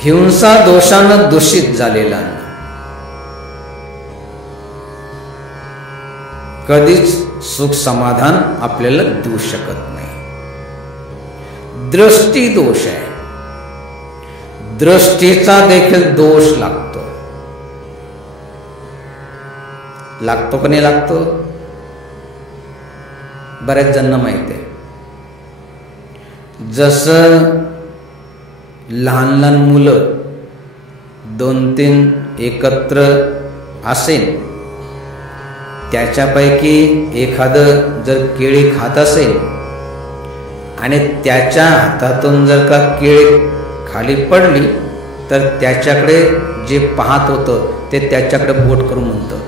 हिंसा दोषानं दूषित झालेला अन्न कधीच सुख समाधान आपल्याला देऊ शकत नाही. दृष्टी दोष आहे. दृष्टीचा देखील दोष लागतो. लागतो का नाही लागतो? बऱ्याच जणांना माहिती आहे. जसं लहान लहान मुलं 2-3 एकत्र असेल, त्याच्यापैकी एखादं जर केळी खात असेल आणि त्याच्या हातातून जर का केळी खाली पडली तर त्याच्याकडे जे पाहत होतं ते त्याच्याकडे बोट करून म्हणतं,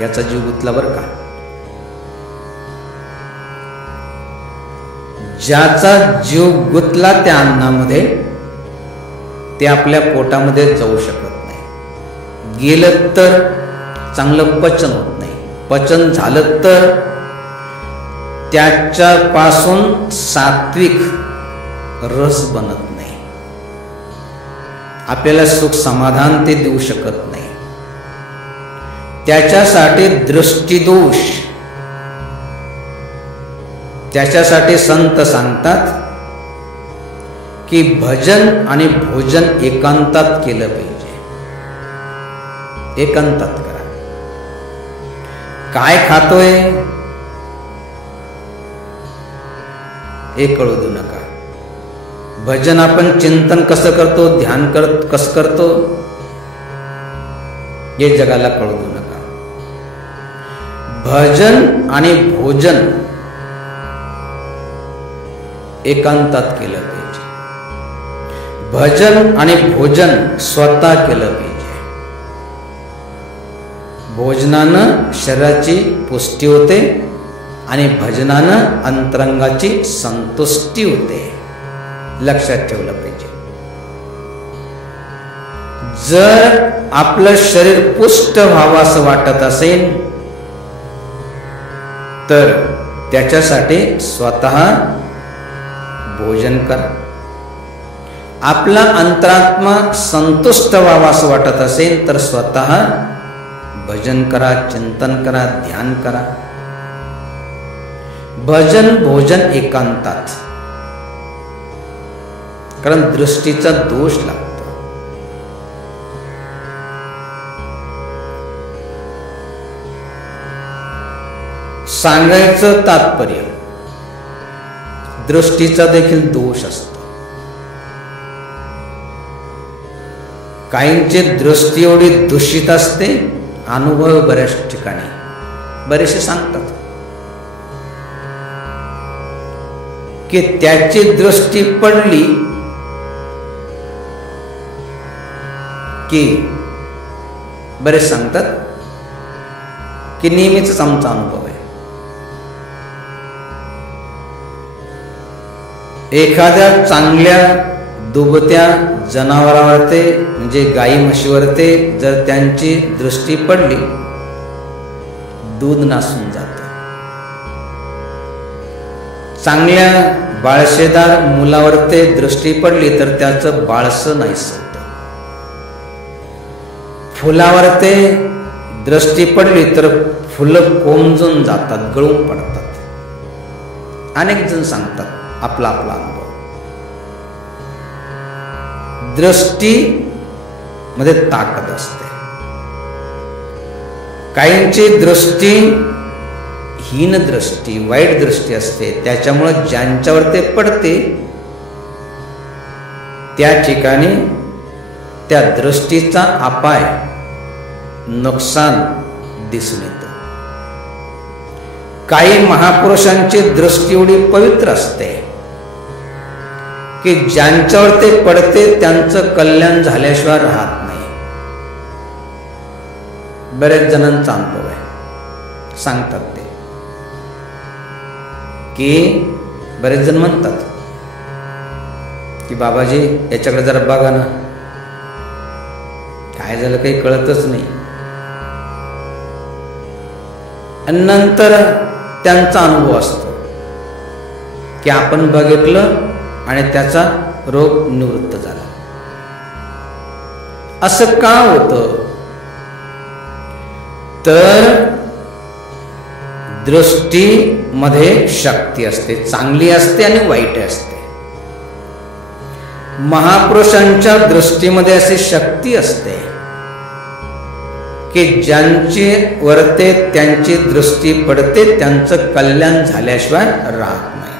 याचा जीव गुंतला बरं का. ज्याचा जीव गुंतला त्या अन्नामध्ये ते आपल्या पोटामध्ये जाऊ शकत नाही. गेलं तर चांगलं पचन होत नाही. पचन झालं तर त्याच्यापासून सात्विक रस बनत नाही. आपल्याला सुख समाधान ते देऊ शकत नाही. त्याच्यासाठी दृष्टीदोष. त्याच्यासाठी संत सांगतात की भजन आणि भोजन एकांतात केलं पाहिजे. एकांतात करा. काय खातोय हे कळू देऊ नका. भजन आपण चिंतन कसं करतो, ध्यान कसं करतो हे जगाला कळू देऊ नका. भजन आणि भोजन एकांतात केलं पाहिजे. भजन आणि भोजन स्वतः केलं पाहिजे. भोजनानं शरीराची पुष्टी होते आणि भजनानं अंतरंगाची संतुष्टी होते. लक्षात ठेवलं पाहिजे. जर आपलं शरीर पुष्ट व्हावं असं वाटत असेल तर त्याच्यासाठी स्वतः भोजन करा. आपला अंतरात्मा संतुष्ट व्हावा असं वाटत असेल तर स्वतः भजन करा, चिंतन करा, ध्यान करा. भजन भोजन एकांतात. कारण दृष्टीचा दोष लागतो. सांगायचं तात्पर्य दृष्टीचा देखील दोष असतो. काहींची दृष्टी एवढी दूषित असते. अनुभव बऱ्याच ठिकाणी बरेचसे सांगतात की त्याची दृष्टी पडली की बरेच सांगतात की नेहमीच आमचा अनुभव आहे. एखाद्या चांगल्या दुबत्या जनावरावरती म्हणजे गाई म्हशीवरती जर त्यांची दृष्टी पडली दूध नासून जातं. चांगल्या बाळशेदार मुलावरती दृष्टी पडली तर त्याचं बाळसं नाहीसं होतं. फुलावरती दृष्टी पडली तर फुलं कोमजून जातात, गळून पडतात. अनेक जण सांगतात आपला आपला अनुभव. दृष्टी मध्ये ताकद असते. काहींची दृष्टी हीन दृष्टी, वाईट दृष्टी असते. त्याच्यामुळे ज्यांच्यावर ते पडते त्या ठिकाणी त्या दृष्टीचा अपाय, नुकसान दिसून येतं. काही महापुरुषांची दृष्टी एवढी पवित्र असते की ज्यांच्यावर ते पडते त्यांचं कल्याण झाल्याशिवाय राहत नाही. बरेच जणांचा अनुभव आहे. सांगतात ते की बरेच जण म्हणतात की बाबाजी याच्याकडे जरा बघा ना, काय झालं काही कळतच नाही. आणि नंतर त्यांचा अनुभव असतो की आपण बघितलं आणि त्याचा रोग निवृत्त झाला. असं का होतं? तर दृष्टीमध्ये शक्ती असते, चांगली असते आणि वाईट असते. महापुरुषांच्या दृष्टीमध्ये अशी शक्ती असते की ज्यांची वरते त्यांची दृष्टी पडते त्यांचं कल्याण झाल्याशिवाय राहत नाही,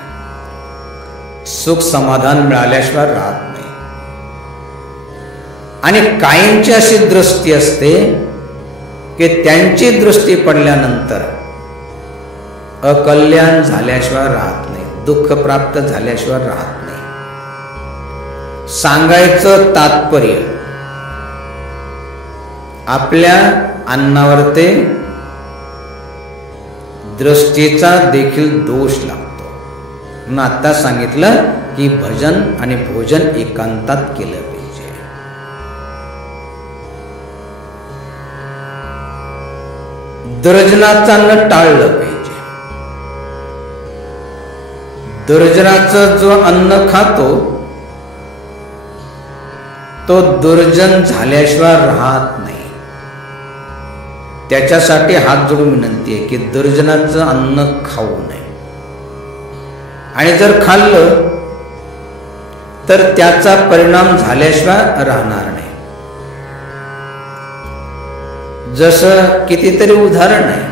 सुख समाधान मिळाल्याशिवाय राहत नाही. आणि काहींची अशी दृष्टी असते की त्यांची दृष्टी पडल्यानंतर अकल्याण झाल्याशिवाय राहत नाही, दुःख प्राप्त झाल्याशिवाय राहत नाही. सांगायचं तात्पर्य, आपल्या अन्नावर ते दृष्टीचा देखील दोष लागतो. म्हणून आता सांगितलं की भजन आणि भोजन एकांतात केलं पाहिजे. दुर्जनाचं अन्न टाळलं पाहिजे. दुर्जनाचं जो अन्न खातो तो दुर्जन झाल्याशिवाय राहत नाही. त्याच्यासाठी हात जोडून विनंती आहे की दुर्जनाचं अन्न खाऊ नये. आणि जर खाल्लं तर त्याचा परिणाम झाल्याशिवाय राहणार नाही. जसं कितीतरी उदाहरण आहे.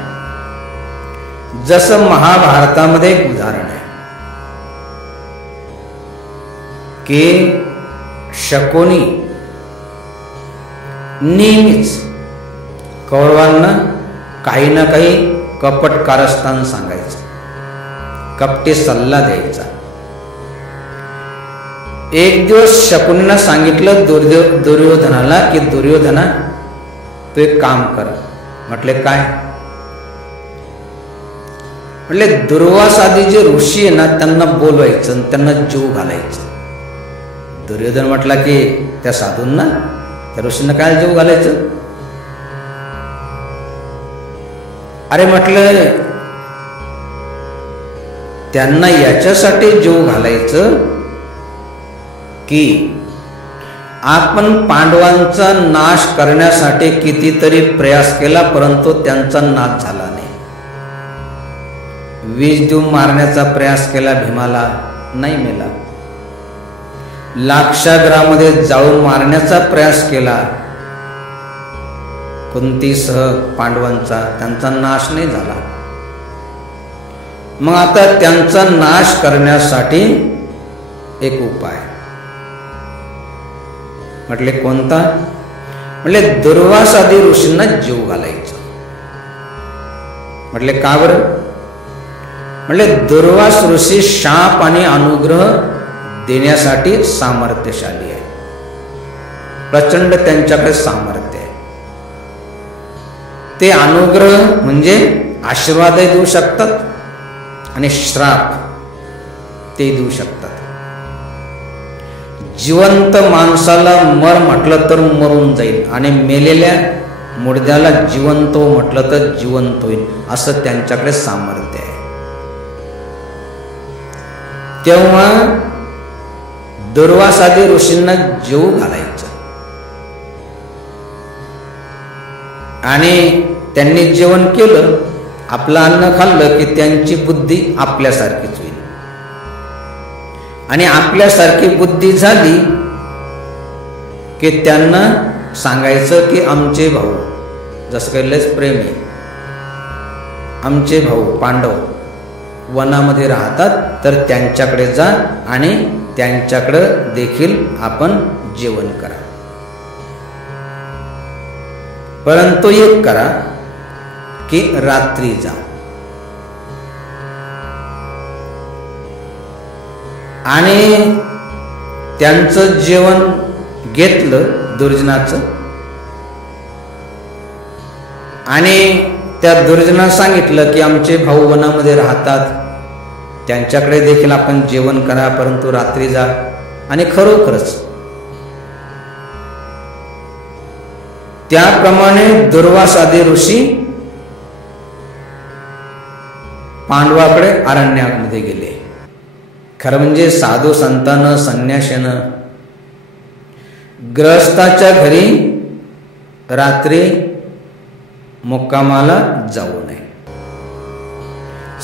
जसं महाभारतामध्ये एक उदाहरण आहे की शकुनी नेहमीच कौरवांना काही ना काही कपट कारस्थान सांगायचं, कपटी सल्ला द्यायचा. एक दिवस शकुनीनं सांगितलं दुर्योधनाला की दुर्योधना तू एक काम कर. म्हटले काय? म्हटले दुर्वास आदी जे ऋषी आहे ना त्यांना बोलवायचं आणि त्यांना जीव घालायचं. दुर्योधन म्हटला की त्या साधूंना, त्या ऋषींना काय जीव घालायचं? अरे म्हटलं त्यांना याच्यासाठी जीव घालायचं की आपण पांडवांचा नाश करण्यासाठी कितीतरी प्रयास केला परंतु त्यांचा नाश झाला नाही. विष देऊन मारण्याचा प्रयास केला, भीमाला नाही मेला. लाक्षागृहामध्ये जाळून मारण्याचा प्रयास केला कुंतीसह पांडवांचा, त्यांचा नाश नाही झाला. मग आता त्यांचा नाश करण्यासाठी एक उपाय. म्हटले कोणता? म्हटले दुर्वास आदी ऋषींना जीव घालायचं. म्हटले का बरं? म्हटले दुर्वास ऋषी शाप आणि अनुग्रह देण्यासाठी सामर्थ्यशाली आहे, प्रचंड त्यांच्याकडे सामर्थ्य आहे. ते अनुग्रह म्हणजे आशीर्वादही देऊ शकतात आणि श्राप ते देऊ शकतात. जिवंत माणसाला मर म्हटलं तर मरून जाईल आणि मेलेल्या मुडद्याला जिवंत म्हटलं तर जिवंत होईल, असं त्यांच्याकडे सामर्थ्य आहे. तेव्हा दुर्वास आदी ऋषींना जीव घालायचं आणि त्यांनी जेवण केलं, आपलं अन्न खाल्लं की त्यांची बुद्धी आपल्यासारखीच होईल. आणि आपल्यासारखी बुद्धी झाली की त्यांना सांगायचं की आमचे भाऊ, जसं काही लयच प्रेम आहे, आमचे भाऊ पांडव वनामध्ये राहतात तर त्यांच्याकडे जा आणि त्यांच्याकडं देखील आपण जेवण करा. परंतु एक करा की रात्री जा. आणि त्यांचं जेवण घेतलं दुर्जनाचं आणि त्या दुर्जनानं सांगितलं की आमचे भाऊ वनामध्ये राहतात, त्यांच्याकडे देखील आपण जेवण करा परंतु रात्री जा. आणि खरोखरच त्याप्रमाणे दुर्वास आदी ऋषी पांडवाकडे अरण्यामध्ये गेले. खरं म्हणजे साधू संतानं संन्याशानं ग्रहस्थाच्या घरी रात्री मुक्कामाला जाऊ नये.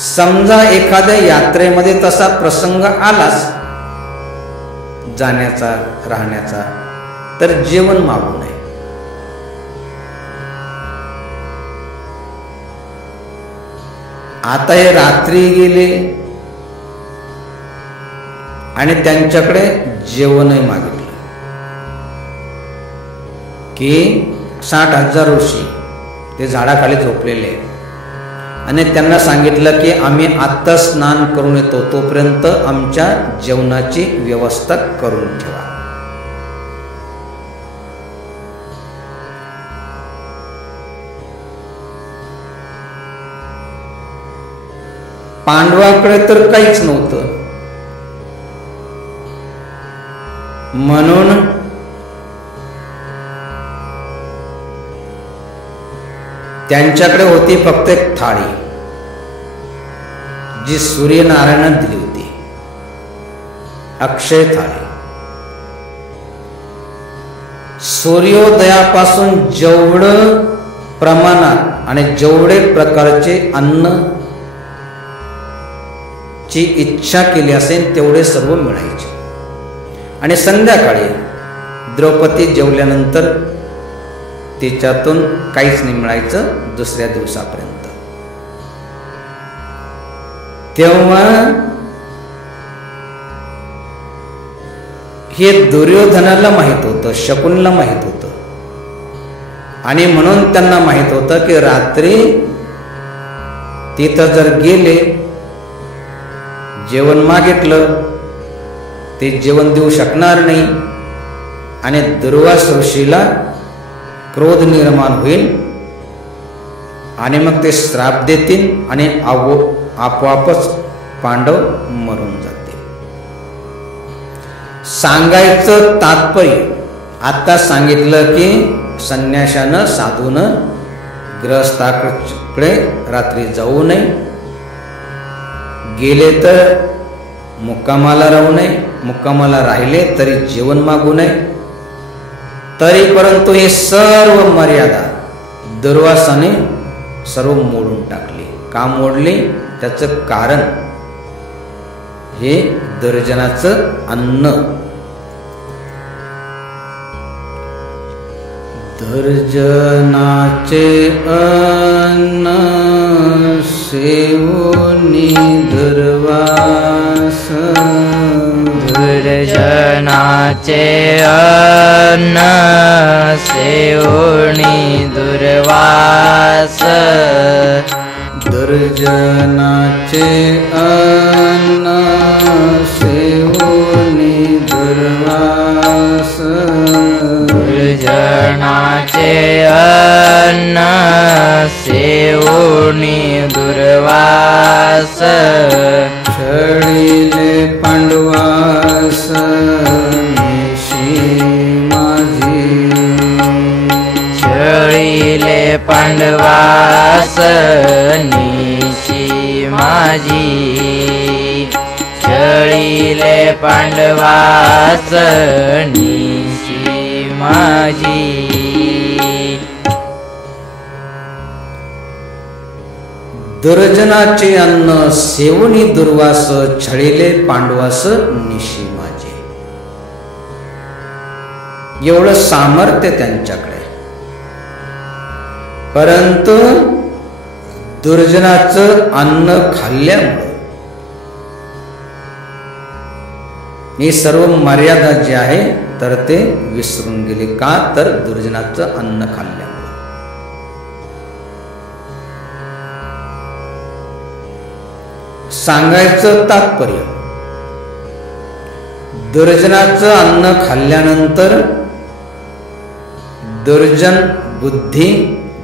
समजा एखाद्या यात्रेमध्ये तसा प्रसंग आलाच जाण्याचा राहण्याचा, तर जेवण मागू नये. आता हे रात्री गेले आणि त्यांच्याकडे जेवणही मागितलं की 60,000 ऋषी ते झाडाखाली झोपलेले आणि त्यांना सांगितलं की आम्ही आत्ता स्नान करून येतो, तोपर्यंत आमच्या जेवणाची व्यवस्था करून ठेवा. पांडवाकडे तर काहीच नव्हतं, म्हणून त्यांच्याकडे होती फक्त एक थाळी जी सूर्यनारायणाने दिली होती, अक्षय थाळी. सूर्योदयापासून जेवढं प्रमाणात आणि जेवढे प्रकारचे अन्न ची इच्छा केली असेल तेवढे सर्व मिळायचे. आणि संध्याकाळी द्रौपदी जेवल्यानंतर तिच्यातून काहीच नाही मिळायचं दुसऱ्या दिवसापर्यंत. तेव्हा हे दुर्योधनाला माहित होतं, शकुनीला माहित होतं, आणि म्हणून त्यांना माहित होतं की रात्री तिथं जर गेले, जेवण मागितलं, ते जेवण देऊ शकणार नाही आणि दुर्वास ऋषीला क्रोध निर्माण होईल आणि मग ते श्राप देतील आणि आपोआपच पांडव मरून जातील. सांगायचं तात्पर्य आता सांगितलं की संन्याशानं साधूनं ग्रहस्थाकडे रात्री जाऊ नये, गेले तर मुक्कामाला राहू नये, मुक्कामाला राहिले तरी जेवण मागू नये. तरी परंतु हे सर्व मर्यादा दुर्वासाने सर्व मोडून टाकली. का मोडली? त्याचं कारण हे दुर्जनाचं अन्न. दुर्जनाचे अन्न सेवुनी दुर्वास, दुर्जनाचे अन्न सेवुनी दुर्वास, दुर्जनाचे अन्न सेवुनी दुर्वास, दुर्जनाचे अन्न सेवुनी दुर्वास, छळिले पांडवास निशी माझी, छळिले पांडवास निशी माझी, छळिले पांडवास निशी माझी. दुर्जनाचे अन्न सेवुनी दुर्वास, छळिले पांडवास निशी माझे. एवढं सामर्थ्य त्यांच्याकडे, परंतु दुर्जनाचं अन्न खाल्ल्यामुळे ही सर्व मर्यादा जी आहे तर ते विसरून गेले. का? तर दुर्जनाचं अन्न खाल्ल्यामुळे. सांगायचं तात्पर्य, दुर्जनाचं अन्न खाल्ल्यानंतर दुर्जन बुद्धी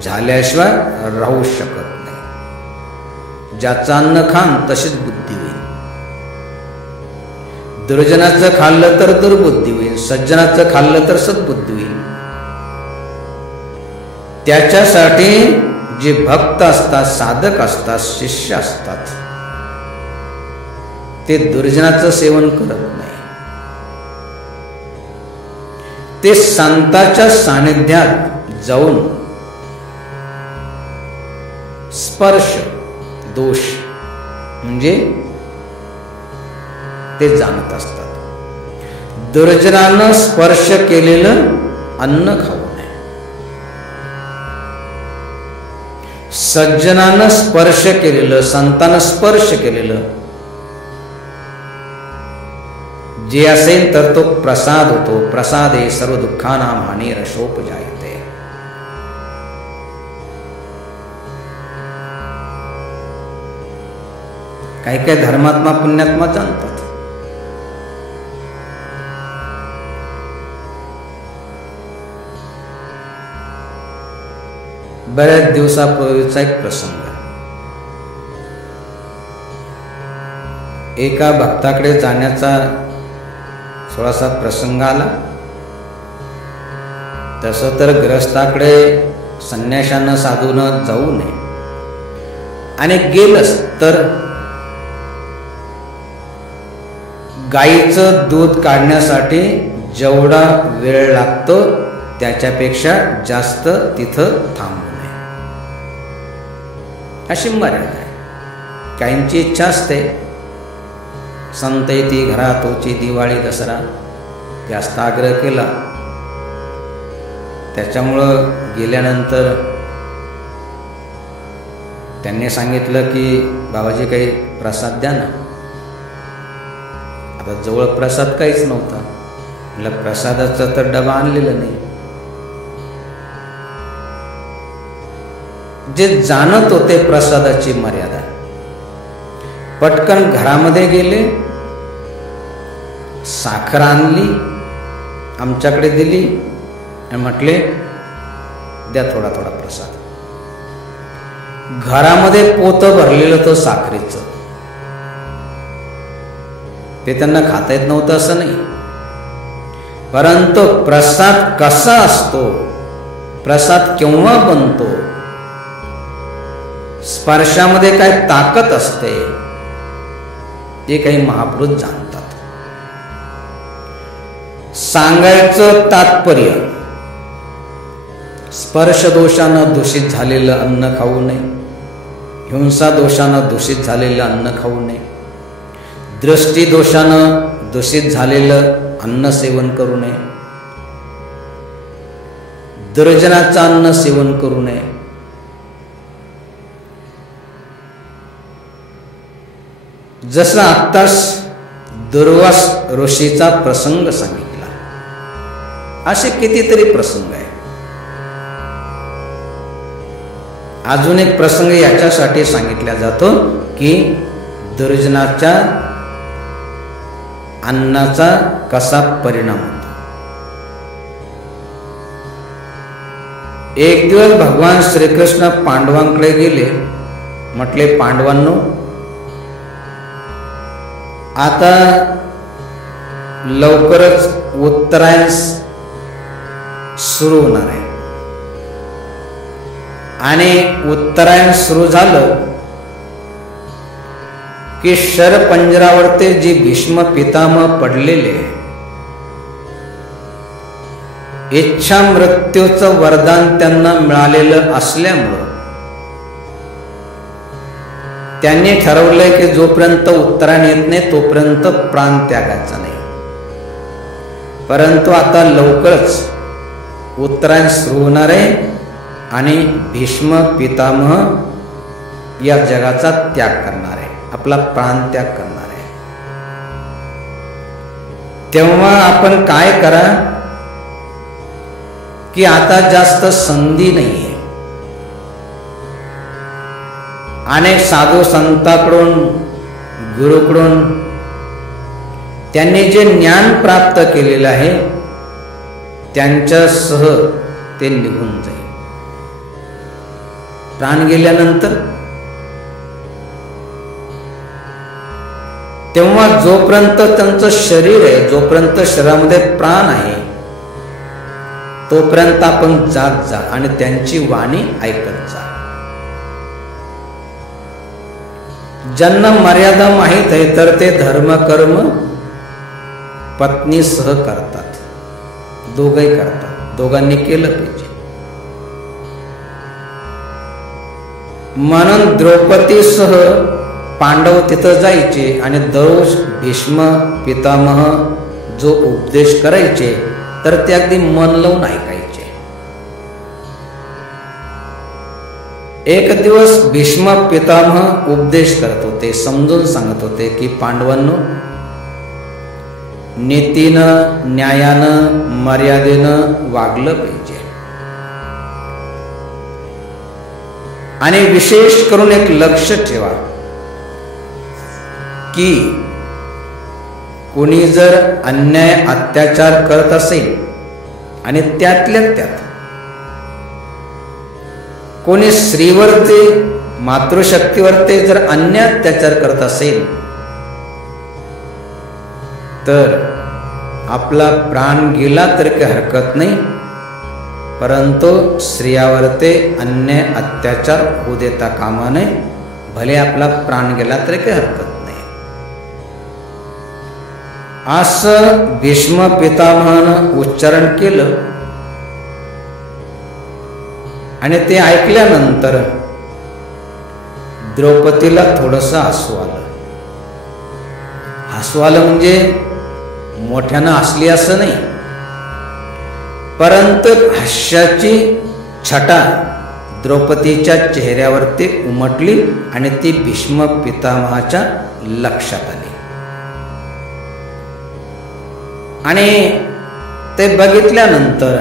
झाल्याशिवाय राहू शकत नाही. ज्याचं अन्न खान तशीच बुद्धी होईल. दुर्जनाचं खाल्लं तर दुर्बुद्धी होईल, सज्जनाचं खाल्लं तर सद्बुद्धी होईल. त्याच्यासाठी जे भक्त असतात, साधक असतात, शिष्य असतात, ते दुर्जनाचं सेवन करत नाही. ते संताच्या सानिध्यात जाऊन स्पर्श दोष म्हणजे ते जाणत असतात. दुर्जनानं स्पर्श केलेलं अन्न खाऊ नये. सज्जनानं स्पर्श केलेलं, संतानं स्पर्श केलेलं जे असेल तर तो प्रसाद होतो. प्रसादे सर्व दुःखानां हानिरशोपजायते. काही काही धर्मात्मा पुण्यात्मा जाणतात. बऱ्याच दिवसापूर्वीचा एक प्रसंग. एका भक्ताकडे जाण्याचा थोडासा प्रसंग आला. तसं तर ग्रस्ताकडे संन्याशानं साधून जाऊ नये, आणि गेलंच तर गाईचं दूध काढण्यासाठी जेवढा वेळ लागतो त्याच्यापेक्षा जास्त तिथं थांबू नये, अशी मर्यादा आहे. काहींची इच्छा असते संत येती घरात होची दिवाळी दसरा, जास्त आग्रह केला. त्याच्यामुळं गेल्यानंतर त्यांनी सांगितलं की बाबाजी काही प्रसाद द्या ना. आता जवळ प्रसाद काहीच नव्हता. म्हटलं प्रसादाचा तर डबा आणलेला नाही. जे जाणत होते प्रसादाची मर्यादा, पटकन घरामध्ये गेले, साखर आणली, आमच्याकडे दिली आणि म्हटले द्या थोडा थोडा प्रसाद. घरामध्ये पोतं भरलेलं तो साखरेचं. ते त्यांना खाता येत नव्हतं असं नाही, परंतु प्रसाद कसा असतो, प्रसाद केव्हा बनतो, स्पर्शामध्ये काय ताकद असते ते काही महापुरुष जाणतात. सांगायचं तात्पर्य, स्पर्श दोषानं दूषित झालेलं अन्न खाऊ नये, हिंसा दोषानं दूषित झालेलं अन्न खाऊ नये, दृष्टी दोषानं दूषित झालेलं अन्न सेवन करू नये, दुर्जनाचं अन्न सेवन करू नये. जसं आत्ताच दुर्वास ऋषीचा प्रसंग सांगितला, असे कितीतरी प्रसंग आहे. अजून एक प्रसंग याच्यासाठी सांगितला जातो की दुर्जनाच्या अन्नाचा कसा परिणाम होतो. एक दिवस भगवान श्रीकृष्ण पांडवांकडे गेले. म्हटले पांडवांनो, आता लवकरच उत्तरायण सुरू होणार आहे, आणि उत्तरायण सुरू झालं की शरपंजरावरती जी भीष्म पितामह पडलेले, इच्छा मृत्यूचं वरदान त्यांना मिळालेलं असल्यामुळं त्यांनी ठरवलंय की जोपर्यंत उत्तरायण येत नाही तोपर्यंत प्राण त्यागायचा नाही. परंतु आता लवकरच उत्तरायण सुरू होणार आहे आणि भीष्म पितामह या जगाचा त्याग करणार आहे, आपला प्राण त्याग करणार आहे. तेव्हा आपण काय करा की आता जास्त संधी नाहीये. अनेक साधू संतांकडून, गुरुकडून त्यांनी जे ज्ञान प्राप्त केलेलं आहे त्यांच्यासह ते निघून जाईल. प्राण गेल्यानंतर तेव्हा जोपर्यंत त्यांचं शरीर आहे, जोपर्यंत शरीरामध्ये प्राण आहे, तोपर्यंत आपण जात जा आणि त्यांची वाणी ऐकत जा. ज्यांना मर्यादा माहीत आहे तर ते धर्म कर्म पत्नीसह करतात, दोघंही करतात, दोघांनी केलं पाहिजे. म्हणून द्रौपदीसह पांडव तिथं जायचे आणि दररोज भीष्म पितामह जो उपदेश करायचे तर ते अगदी मन लावून ऐकायचे. एक दिवस भीष्म पितामह उपदेश करत होते, समजून सांगत होते की पांडवांनो, नीतीनं न्यायानं मर्यादेनं वागलं पाहिजे. आणि विशेष करून एक लक्ष ठेवा की कोणी जर अन्याय अत्याचार करत असेल आणि त्यातल्या त्यात कोणी स्त्रीवरती मातृशक्तीवरती जर अन्याय अत्याचार करत असेल तर आपला प्राण गेला तर काही हरकत नाही, परंतु स्त्रियावरती अन्याय अत्याचार होऊ देता कामा नये. भले आपला प्राण गेला तरी काही हरकत नाही. असं भीष्म पितामहानं उच्चारण केलं आणि ते ऐकल्यानंतर द्रौपदीला थोडंसं हसू आलं. हसू आलं म्हणजे मोठ्यानं हसली असं नाही, परंतु हास्याची छटा द्रौपदीच्या चेहऱ्यावरती उमटली आणि ती भीष्म पितामहाच्या लक्षात आली. आणि ते बघितल्यानंतर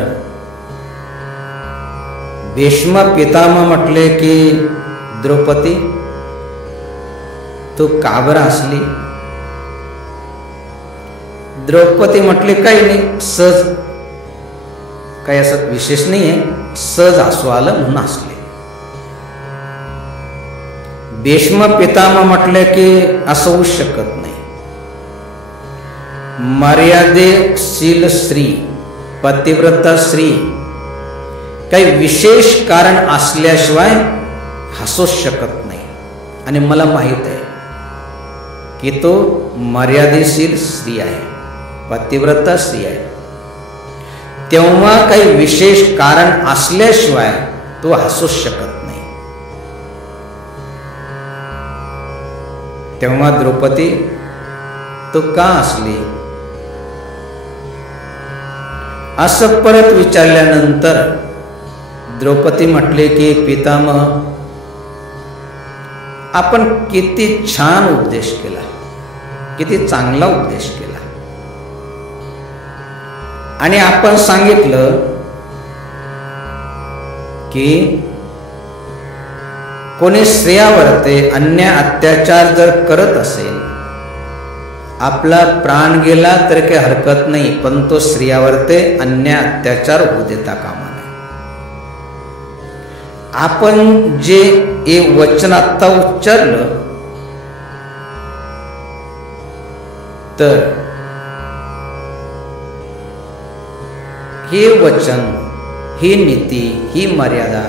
भीष्म पितामह म्हटले की द्रौपदी, तू का बरं हसली? द्रौपदी म्हटली काही नाही, सहज, काही असं विशेष नाही आहे, सहज हसू आलं म्हणून हसले. भीष्म पितामह म्हटले की असं होऊ शकत नाही. मर्यादेशील स्त्री, पतिव्रता स्त्री काही विशेष कारण असल्याशिवाय हसूच शकत नाही. आणि मला माहित आहे की तो मर्यादेशील स्त्री आहे, पतिव्रता स्त्री आहे. तेव्हा काही विशेष कारण असल्याशिवाय तो हसूच शकत नाही. तेव्हा द्रौपदी, तो का हसली असं परत विचारल्यानंतर द्रौपदी म्हटले की पितामह, आपण किती छान उपदेश केला, किती चांगला उपदेश केला. आणि आपण सांगितलं की कोणी स्त्रियावरती अन्याय अत्याचार जर करत असेल, आपला प्राण गेला तर काही हरकत नाही, पण तो स्त्रियावरती अन्याय अत्याचार होऊ देता कामा नये. आपण जे एक वचन आत्ता उच्चारलं तर हे वचन, ही नीती, ही मर्यादा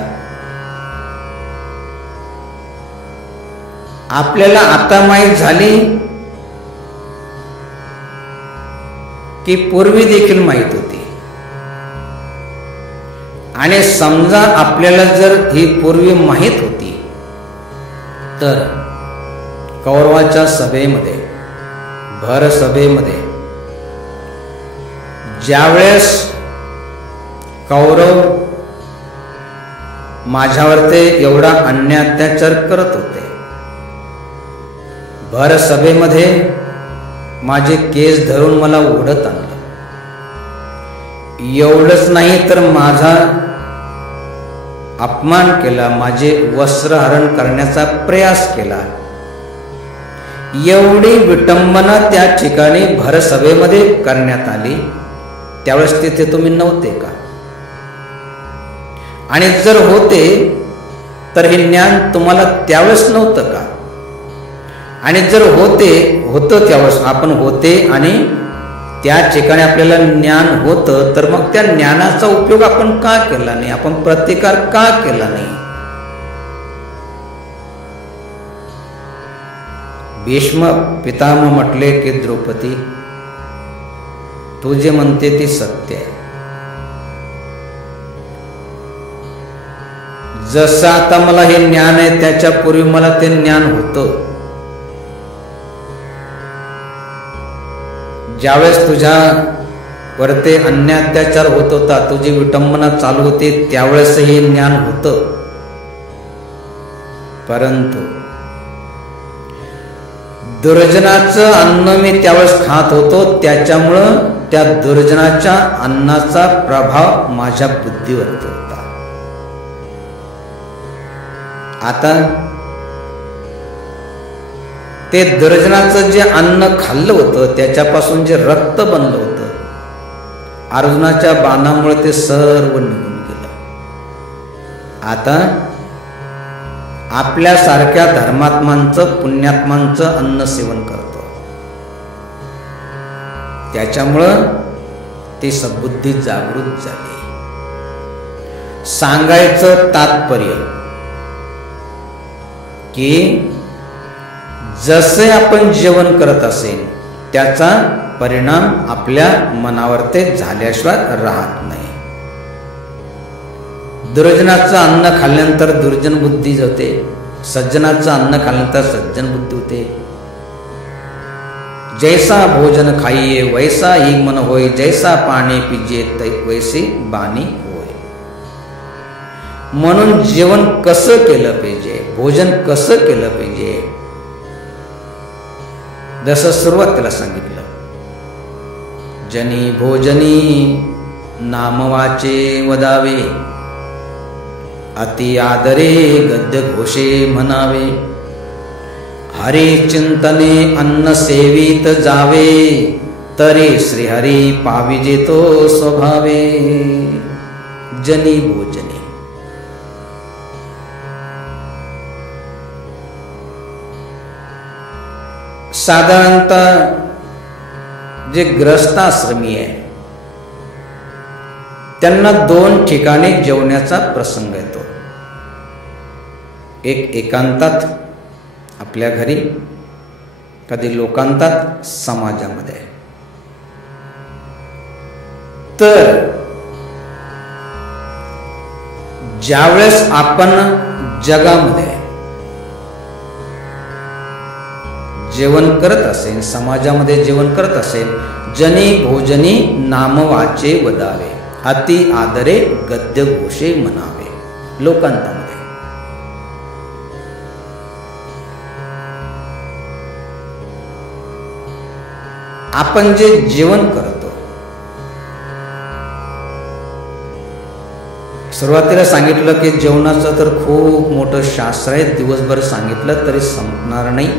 आपल्याला आता माहीत झाली की पूर्वी देखील माहीत होती. आणि समजा आपल्याला जर ही पूर्वी माहीत होती तर कौरवाच्या सभेमध्ये, भर सभेमध्ये ज्यावेळेस कौरव माझ्यावरती एवढा अन्याय अत्याचार करत होते, भर सभेमध्ये माझे केस धरून मला ओढत आणलं. एवढंच नाही तर माझा अपमान केला, माझे वस्त्रहरण करण्याचा प्रयास केला. एवढी विटंबना त्या ठिकाणी भरसभेमध्ये करण्यात आली. त्यावेळेस तिथे तुम्ही नव्हते का? आणि जर होते तर हे ज्ञान तुम्हाला त्यावेळेस नव्हतं का? आणि जर होतं त्यावेळेस आपण होते आणि त्या ठिकाणी आपल्याला ज्ञान होतं, तर मग त्या ज्ञानाचा उपयोग आपण का केला नाही? आपण प्रतिकार का केला नाही? भीष्म पितामह म्हटले की द्रौपदी, तू जे म्हणते ती सत्य आहे. जसं आता मला हे ज्ञान आहे त्याच्या पूर्वी मला ते ज्ञान होतं. ज्यावेळेस तुझ्यावर ते अन्याय अत्याचार होत होता, तुझी विटंबना चालू होती, त्यावेळेस हे ज्ञान होतं. परंतु दुर्जनाचं अन्न मी त्यावेळेस खात होतो, त्याच्यामुळं त्या दुर्जनाच्या अन्नाचा प्रभाव माझ्या बुद्धीवरती होता. आता ते दुर्जनाचं जे अन्न खाल्लं होतं त्याच्यापासून जे रक्त बनलं होतं, अर्जुनाच्या बाणामुळे ते सर्व निघून गेलं. आता आपल्यासारख्या धर्मात्मांचं पुण्यात्मांचं अन्न सेवन करतो, त्याच्यामुळं ती सद्बुद्धी जागृत झाली. सांगायचं तात्पर्य की जसे आपण जेवण करत असेल त्याचा परिणाम आपल्या मनावर ते झाल्याशिवाय राहत नाही. दुर्जनाचं अन्न खाल्ल्यानंतर दुर्जन बुद्धी होते, सज्जनाचं अन्न खाल्ल्यानंतर सज्जन बुद्धी होते. जैसा भोजन खाइये वैसा ही मन होय, जैसा पाणी पिजे वैसी बाणी होय. म्हणून जेवण कसं केलं पाहिजे, भोजन कसं केलं पाहिजे, जसं सुरुवातीला सांगितलं, जनी भोजनी नाम वाचे वदावे, अति आदरे गद्य घोषे म्हणावे, हरी चिंतने अन्न सेवित जावे, तरी श्रीहरी पाविजे तो स्वभावे. जनी भोजनी साधारणतः जे ग्रस्ताश्रमी आहे त्यांना 2 ठिकाणी जेवण्याचा प्रसंग येतो. एक एकांतात आपल्या घरी, कधी लोकांतात समाजामध्ये. तर ज्यावेळेस आपण जगामध्ये जेवण करत असेल, समाजामध्ये जेवण करत असेल, जनी भोजनी नाम वाचे वदावे, अति आदरे गद्य घोषे म्हणावे. लोकांतामध्ये आपण जे जेवण करतो, सुरुवातीला सांगितलं की जेवणाचं तर खूप मोठं शास्त्र आहे, दिवसभर सांगितलं तरी संपणार नाही.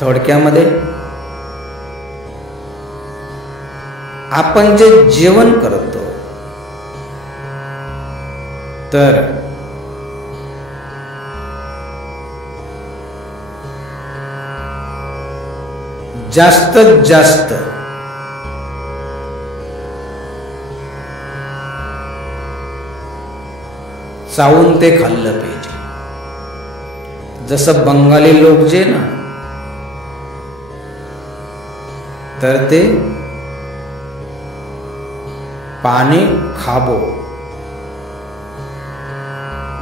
थोडक्यामध्ये आपण जे जेवण करतो तर जास्तीत जास्त चावून ते खाल्लं पाहिजे. जसं बंगाली लोक जे ना, तर ते पाणी खाबो,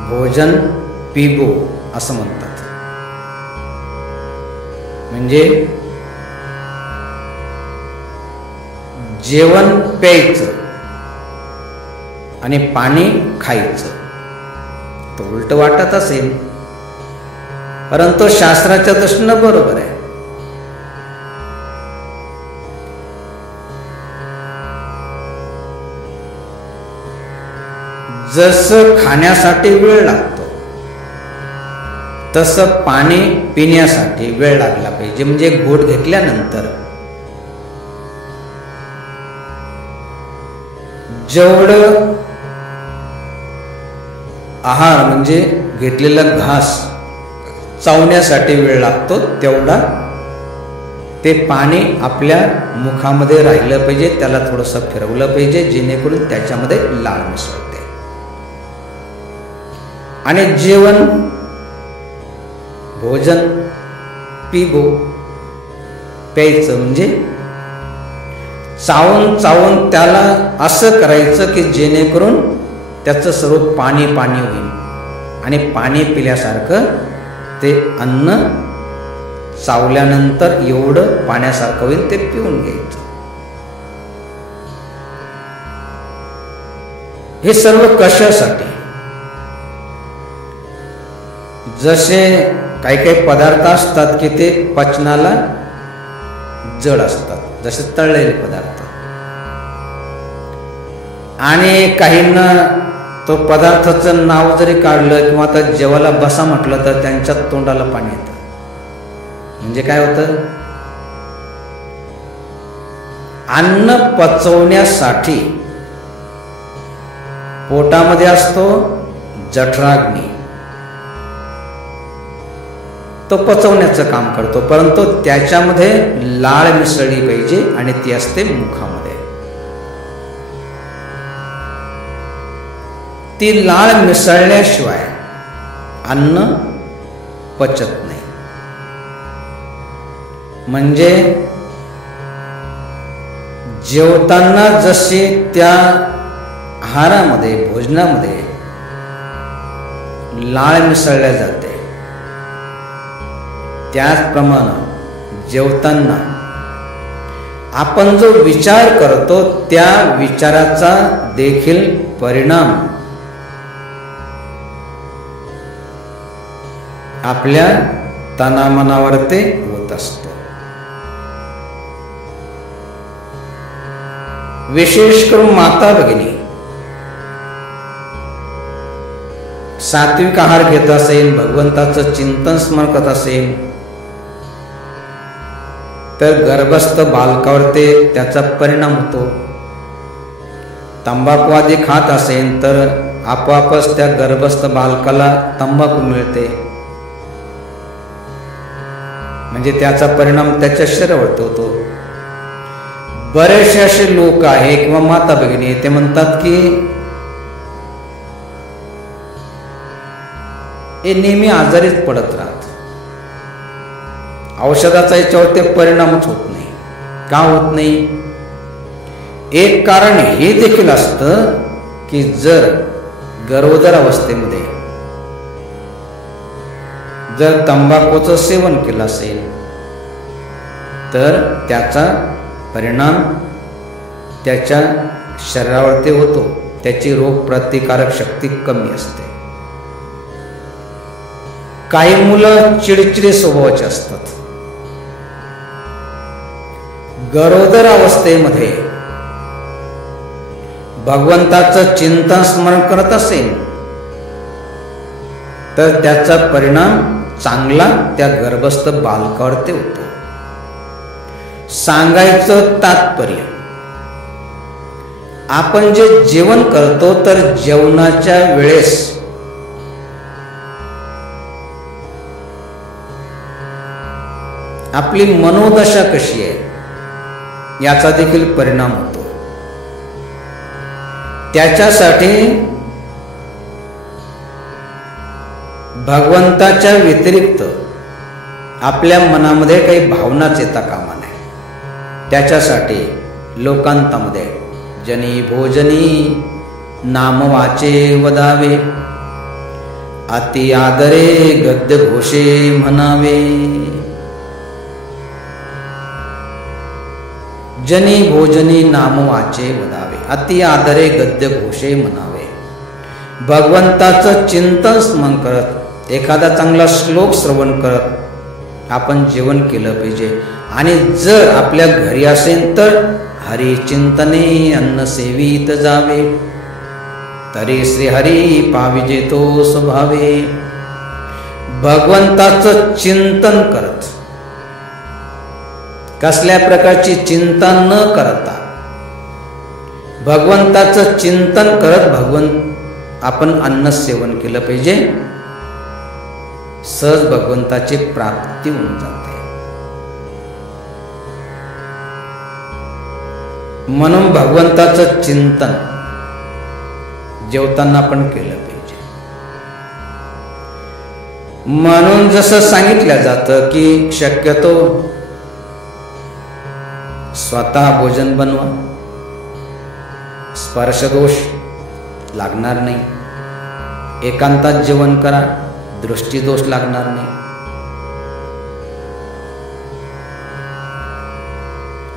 भोजन पिबो असं म्हणतात. म्हणजे जेवण प्यायचं आणि पाणी खायचं. तो उलट वाटत असेल, परंतु शास्त्राच्या दृष्टीनं बरोबर आहे. जसं खाण्यासाठी वेळ लागतो तसं पाणी पिण्यासाठी वेळ लागला पाहिजे. म्हणजे घोट घेतल्यानंतर जेवढं आहार म्हणजे घेतलेला घास चावण्यासाठी वेळ लागतो तेवढा ते पाणी आपल्या मुखामध्ये राहिलं पाहिजे, त्याला थोडंसं फिरवलं पाहिजे जेणेकरून त्याच्यामध्ये लाळ मिसळते. आणि जेवण भोजन पिबो, प्यायचं म्हणजे चावून चावून त्याला असं करायचं की जेणेकरून त्याचं सर्व पाणी पाणी होईल आणि पाणी पिल्यासारखं ते अन्न चावल्यानंतर एवढं पाण्यासारखं होईल ते पिऊन घ्यायचं. हे सर्व कशासाठी? जसे काही काही पदार्थ असतात की ते पचनाला जड असतात, जसे तळलेले पदार्थ, आणि काहींना तो पदार्थाचं नाव जरी काढलं किंवा आता जेवायला बसा म्हटलं तर त्यांच्या तोंडाला पाणी येतं. म्हणजे काय होतं? अन्न पचवण्यासाठी पोटामध्ये असतो जठराग्नी, तो पचवण्याचं काम करतो, परंतु त्याच्यामध्ये लाळ मिसळली पाहिजे आणि ती असते मुखामध्ये. ती लाळ मिसळल्याशिवाय अन्न पचत नाही. म्हणजे जेवताना जशी त्या आहारामध्ये भोजनामध्ये लाळ मिसळल्या जाते, त्याचप्रमाणे जेवताना आपण जो विचार करतो त्या विचाराचा देखील परिणाम आपल्या तनामनावर ते होत असतो. विशेष करून माता भगिनी सात्विक आहार घेत असेल, भगवंताचं चिंतन स्मरण करत असेल, तर गर्भस्थ बालकावर ते त्याचा परिणाम होतो. तंबाखू आदी खात असेल तर आपोआपच त्या गर्भस्थ बालकाला तंबाखू मिळते, म्हणजे त्याचा परिणाम त्याच्या शरीरावरती होतो. बरेचसे असे लोक आहे किंवा माता भगिनी ते म्हणतात की हे नेहमी आजारीच पडत राहत, औषधाचा याच्यावर ते परिणामच होत नाही. का होत नाही? एक कारण हे देखील असतं की जर गरोदर अवस्थेमध्ये जर तंबाखूचं सेवन केलं असेल तर त्याचा परिणाम त्याच्या शरीरावरती होतो, त्याची रोगप्रतिकारक शक्ती कमी असते. काही मुलं चिडचिडे स्वभावाचे असतात. गरोदर अवस्थेमध्ये भगवंताचं चिंतन स्मरण करत असेल तर त्याचा परिणाम चांगला त्या गर्भस्थ बालकावरती होतो. सांगायचं तात्पर्य, आपण जे जेवण करतो तर जेवणाच्या वेळेस आपली मनोदशा कशी आहे याचा देखील परिणाम होतो. त्याच्यासाठी भगवंताच्या व्यतिरिक्त आपल्या मनामध्ये काही भावनाच येता कामा नये. त्याच्यासाठी लोकांतामध्ये जनी भोजनी नाम वाचे वदावे, अति आदरे गद्य घोषे म्हणावे. जनी भोजनी नाम वाचे वदावे, अति आदरे गद्य घोषे म्हणावे. भगवंताचं चिंतन स्मरण करत, एखादा चांगला श्लोक श्रवण करत आपण जेवण केलं पाहिजे. आणि जर आपल्या घरी असेल तर हरी चिंतने अन्न सेवित जावे, तरी श्री हरी पाविजे तो स्वभावे. भगवंताचं चिंतन करत, कसल्या प्रकारची चिंता न करता भगवंताचं चिंतन करत आपण अन्न सेवन केलं पाहिजे. सहज भगवंताची प्राप्ती होऊन जाते. म्हणून भगवंताचं चिंतन जेवताना आपण केलं पाहिजे. म्हणून जसं सांगितलं जातं की शक्यतो स्वतः भोजन बनवा, स्पर्शदोष लागणार नाही, एकांतात जेवण करा, दृष्टीदोष लागणार नाही,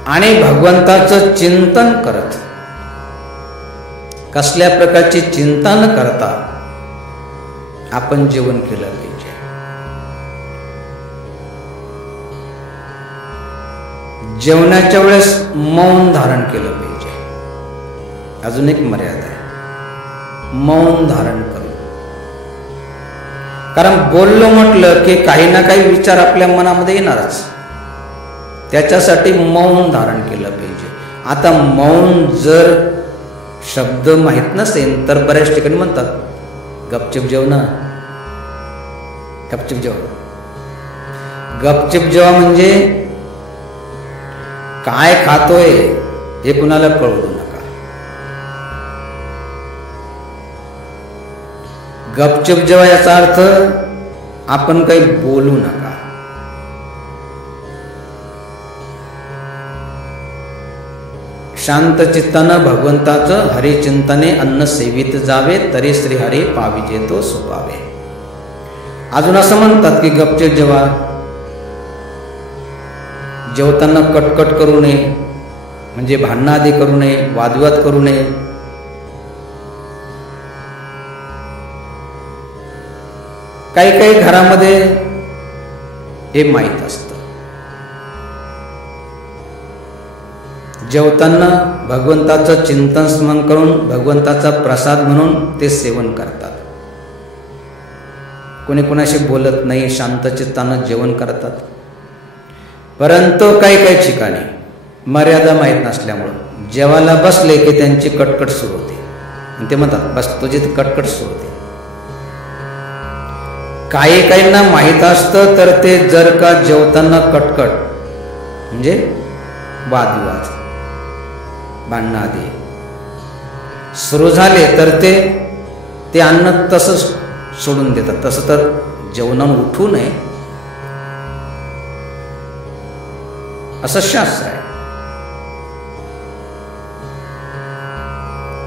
आणि भगवंताचं चिंतन करत, कसल्या प्रकारची चिंता न करता आपण जेवण केलं पाहिजे. जेवणाच्या वेळेस मौन धारण केलं पाहिजे. अजून एक मर्यादा आहे, मौन धारण करून. कारण बोललो म्हटलं की काही ना काही विचार आपल्या मनामध्ये येणारच, त्याच्यासाठी मौन धारण केलं पाहिजे. आता मौन जर शब्द माहीत नसेल तर बऱ्याच ठिकाणी म्हणतात गपचिप जेव ना, गपचिप जेव. गपचिप जेवा म्हणजे काय खातोय हे कुणाला कळू देऊ नका. गपचिप जेवा याचा अर्थ आपण काही बोलू नका. शांत चित्तानं भगवंताचं हरिचिंतने अन्न सेवित जावे, तरी श्री हरी पाविजे तो सुपावे. अजून असं म्हणतात की गपचिप जेवा, जेवताना कटकट करू नये, म्हणजे भांडणं आदी करू नये, वादविवाद करू नये. काही काही घरामध्ये हे माहीत असतं, जेवताना भगवंताचं चिंतन स्मरण करून भगवंताचा प्रसाद म्हणून ते सेवन करतात. कोणी कोणाशी बोलत नाही, शांत चित्तानं जेवण करतात. परंतु काही काही ठिकाणी मर्यादा माहीत नसल्यामुळं जेवायला बसले की त्यांची कटकट सुरू होते, आणि ते म्हणतात बस तुझी कटकट सुरू होते. काही काहींना माहीत असतं तर ते जर का जेवताना कटकट म्हणजे वादविवाद, भांडणं आदी सुरू झाले तर ते अन्न तसंच सोडून देतात. तसं तर जेवणावर उठू नये असं शास्त्र आहे.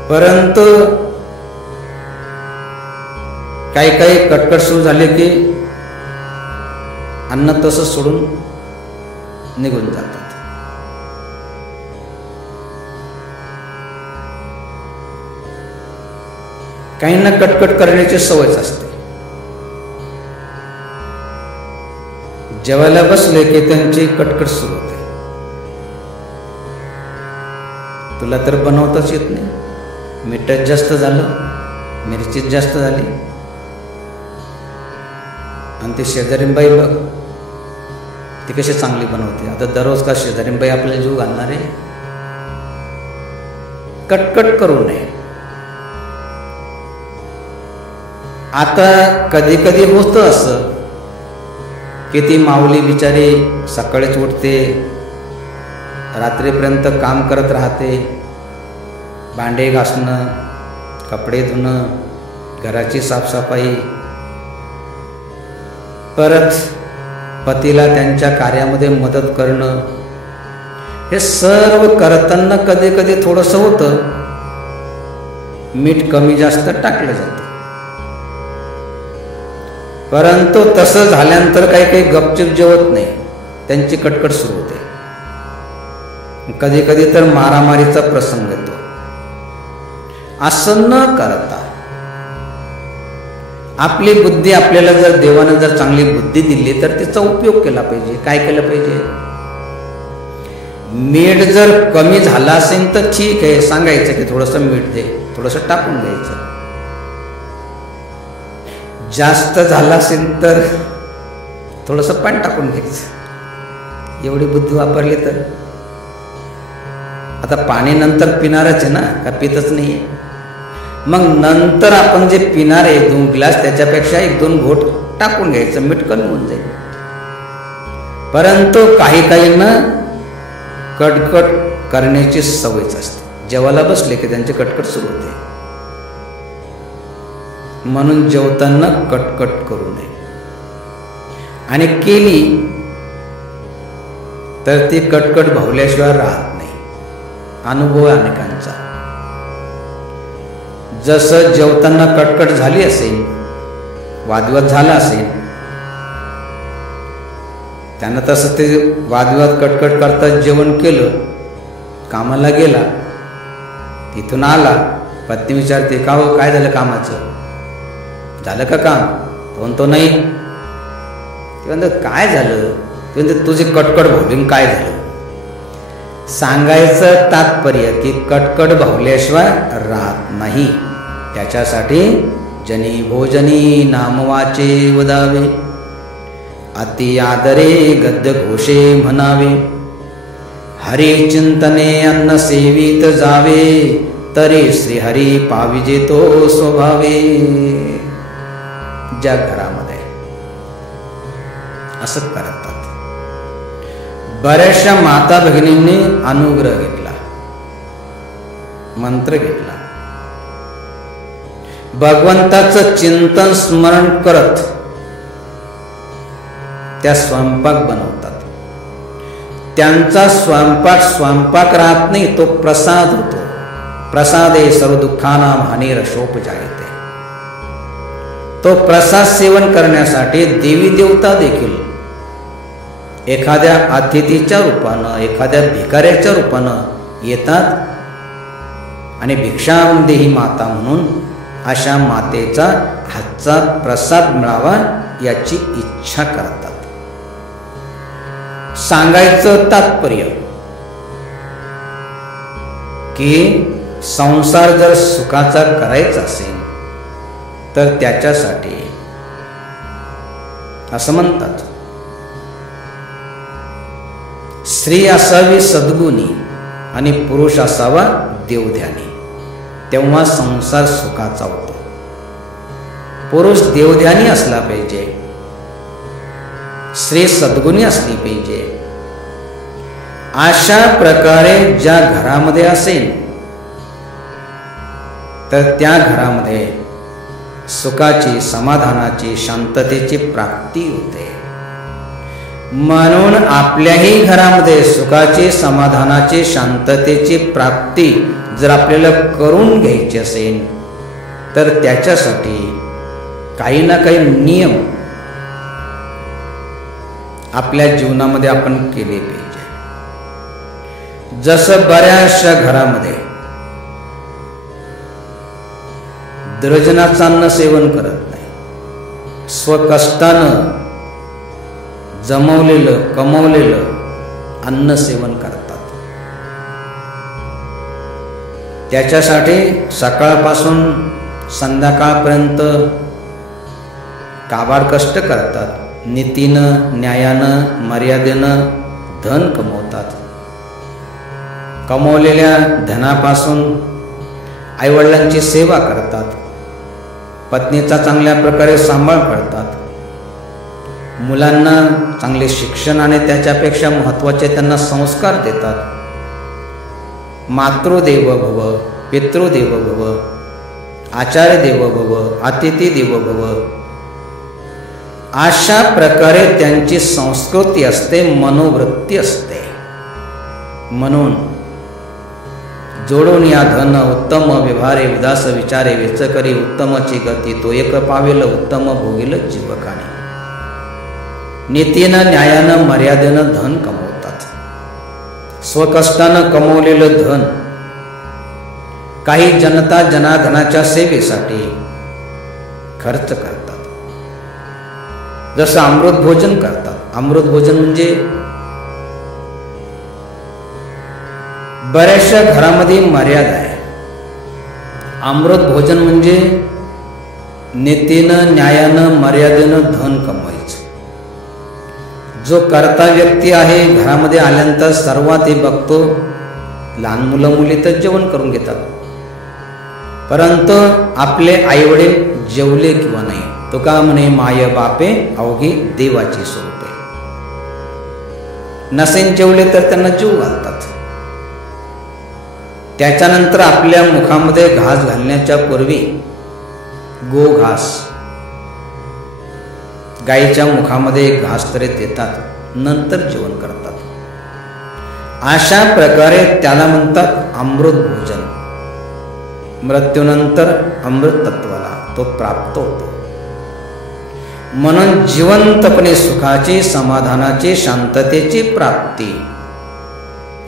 परंतु काही काही कटकट सुरू झाले की अन्न तसंच सोडून निघून जातात. काहींना कटकट करण्याची सवयच असते. जेवायला बसले की त्यांची कटकट सुरू होते. तुला तर बनवताच येत नाही, मीठच जास्त झालं, मिरचीच जास्त झाली, आणि ती शेजारीबाई बघ ती कशी चांगली बनवते. आता दररोज का शेजारीबाई आपल्याला जीव घालणार आहे? कटकट करू नये. आता कधी कधी होतं असं की ती माऊली बिचारी सकाळीच उठते, रात्रीपर्यंत काम करत राहते, भांडे घासणं, कपडे धुणं, घराची साफसफाई, परत पतीला त्यांच्या कार्यामध्ये मदत करणं, हे सर्व करताना कधी कधी थोडंसं होतं मीठ कमी जास्त टाकलं जातं. परंतु तसं झाल्यानंतर काही काही गपचूप जेवत नाही, त्यांची कटकट सुरू होते. कधी कधी तर मारामारीचा प्रसंग येतो. असं न करता आपली बुद्धी, आपल्याला जर देवानं जर चांगली बुद्धी दिली तर तिचा उपयोग केला पाहिजे. काय केलं पाहिजे? मीठ जर कमी झाला असेल तर ठीक आहे, सांगायचं की थोडंसं मीठ दे, थोडंसं टाकून द्यायचं. जास्त झाला असेल तर थोडंसं पाणी टाकून घ्यायचं. एवढी बुद्धी वापरली तर. आता पाणी नंतर पिणारच आहे ना, का पितच नाही आहे? मग नंतर आपण जे पिणार आहे 2 ग्लास, त्याच्यापेक्षा 1-2 घोट टाकून घ्यायचं, मीठ कमी होऊन जाईल. परंतु काही काहींना कटकट करण्याची सवयच असते. जेवायला बसले की त्यांची कटकट सुरू होते. म्हणून जेवताना कटकट करू नये. आणि केली तर ती कटकट भावल्याशिवाय राहत नाही. अनुभव आहे अनेकांचा. जसं जेवताना कटकट झाली असेल, वादविवाद झाला असेल, त्यानं तसं ते वादविवाद कटकट करता जेवण केलं, कामाला गेला, तिथून आला, पत्नी विचारते का हो काय झालं कामाचं, झालं का काम? तो म्हणतो नाही. ते म्हणतात काय झालं? ते म्हणते तुझी कटकट भावली काय झालं? सांगायचं तात्पर्य की कटकट भावल्याशिवाय राहत नाही. त्याच्यासाठी जनी भोजनी नामवाचे वदावे, अति आदरे गद्य घोषे म्हणावे, हरी चिंतने अन्न सेवित जावे, तरी श्रीहरी पाविजे तो स्वभावे. ज्या घरामध्ये असं करतात, बऱ्याचशा माता भगिनींनी अनुग्रह घेतला, मंत्र घेतला, भगवंताचं चिंतन स्मरण करत त्या स्वयंपाक बनवतात. त्यांचा स्वयंपाक राहत नाही, तो प्रसाद होतो. प्रसादे सर्व दुःखानां हानिरशोपजायते. तो प्रसाद सेवन करण्यासाठी देवी देवता देखील एखाद्या अतिथीच्या रूपानं, एखाद्या भिकाऱ्याच्या रूपानं येतात आणि भिक्षाम देही माता म्हणून अशा मातेचा हातचा प्रसाद मिळावा याची इच्छा करतात. सांगायचं तात्पर्य की संसार जर सुखाचा करायचा असेल तर त्याच्यासाठी असं म्हणतात, स्त्री असावी सद्गुणी आणि पुरुष असावा देवध्यानी, तेव्हा संसार सुखाचा होतो. पुरुष देवध्यानी असला पाहिजे, स्त्री सद्गुणी असली पाहिजे. अशा प्रकारे ज्या घरामध्ये असेल तर त्या घरामध्ये सुखाची, समाधानाची, शांततेची प्राप्ती होते. म्हणून आपल्याही घरामध्ये सुखाची, समाधानाची, शांततेची प्राप्ती जर आपल्याला करून घ्यायची असेल तर त्याच्यासाठी काही ना काही नियम आपल्या जीवनामध्ये आपण केले पाहिजे. जसं बऱ्याचशा घरामध्ये द्रजनाचं अन्न सेवन करत नाही, स्वकष्टानं जमवलेलं, कमवलेलं अन्न सेवन करतात. त्याच्यासाठी सकाळपासून संध्याकाळपर्यंत काबाड कष्ट करतात. नीतीनं, न्यायानं, मर्यादेनं धन कमवतात. कमवलेल्या धनापासून आईवडिलांची सेवा करतात, पत्नीचा चांगल्या प्रकारे सांभाळ करतात, मुलांना चांगले शिक्षण आणि त्याच्यापेक्षा महत्त्वाचे त्यांना संस्कार देतात. मातृदेव भव, पितृदेव भव, आचार्य देव भव, अतिथी देव भव, अशा प्रकारे त्यांची संस्कृती असते, मनोवृत्ती असते. म्हणून जोडून या धन उत्तम व्यवहारे उदास विचारे वेचकरी उत्तमची गती, तो एक पावेल उत्तम भोगील जीवकाने. नीतीनं, न्यायानं, मर्यादेनं धन कमवतात. स्वकष्टानं कमवलेलं धन काही जनता जनार्दनाच्या सेवेसाठी खर्च करतात. जसं अमृत भोजन करतात. अमृत भोजन म्हणजे बऱ्याचशा घरामध्ये मर्यादा आहे. अमृत भोजन म्हणजे नीतीनं, न्यायानं, मर्यादेनं धन कमवायचं. जो करता व्यक्ती आहे घरामध्ये आल्यानंतर सर्वात हे बघतो, लहान मुलं मुली तर जेवण करून घेतात, परंतु आपले आईवडील जेवले किंवा नाही. तो का म्हणे, माय बापे अवघी देवाची स्वरूपे. नसेन जेवले तर त्यांना जीव घालतात. त्याच्यानंतर आपल्या मुखामध्ये घास घालण्याच्या पूर्वी गोघास, गाईच्या मुखामध्ये एक घास तरी देतात, नंतर जेवण करतात. अशा प्रकारे त्याला म्हणतात अमृत भोजन. मृत्यूनंतर अमृत तत्वाला तो प्राप्त होतो. म्हणून जिवंतपणे सुखाची, समाधानाची, शांततेची प्राप्ती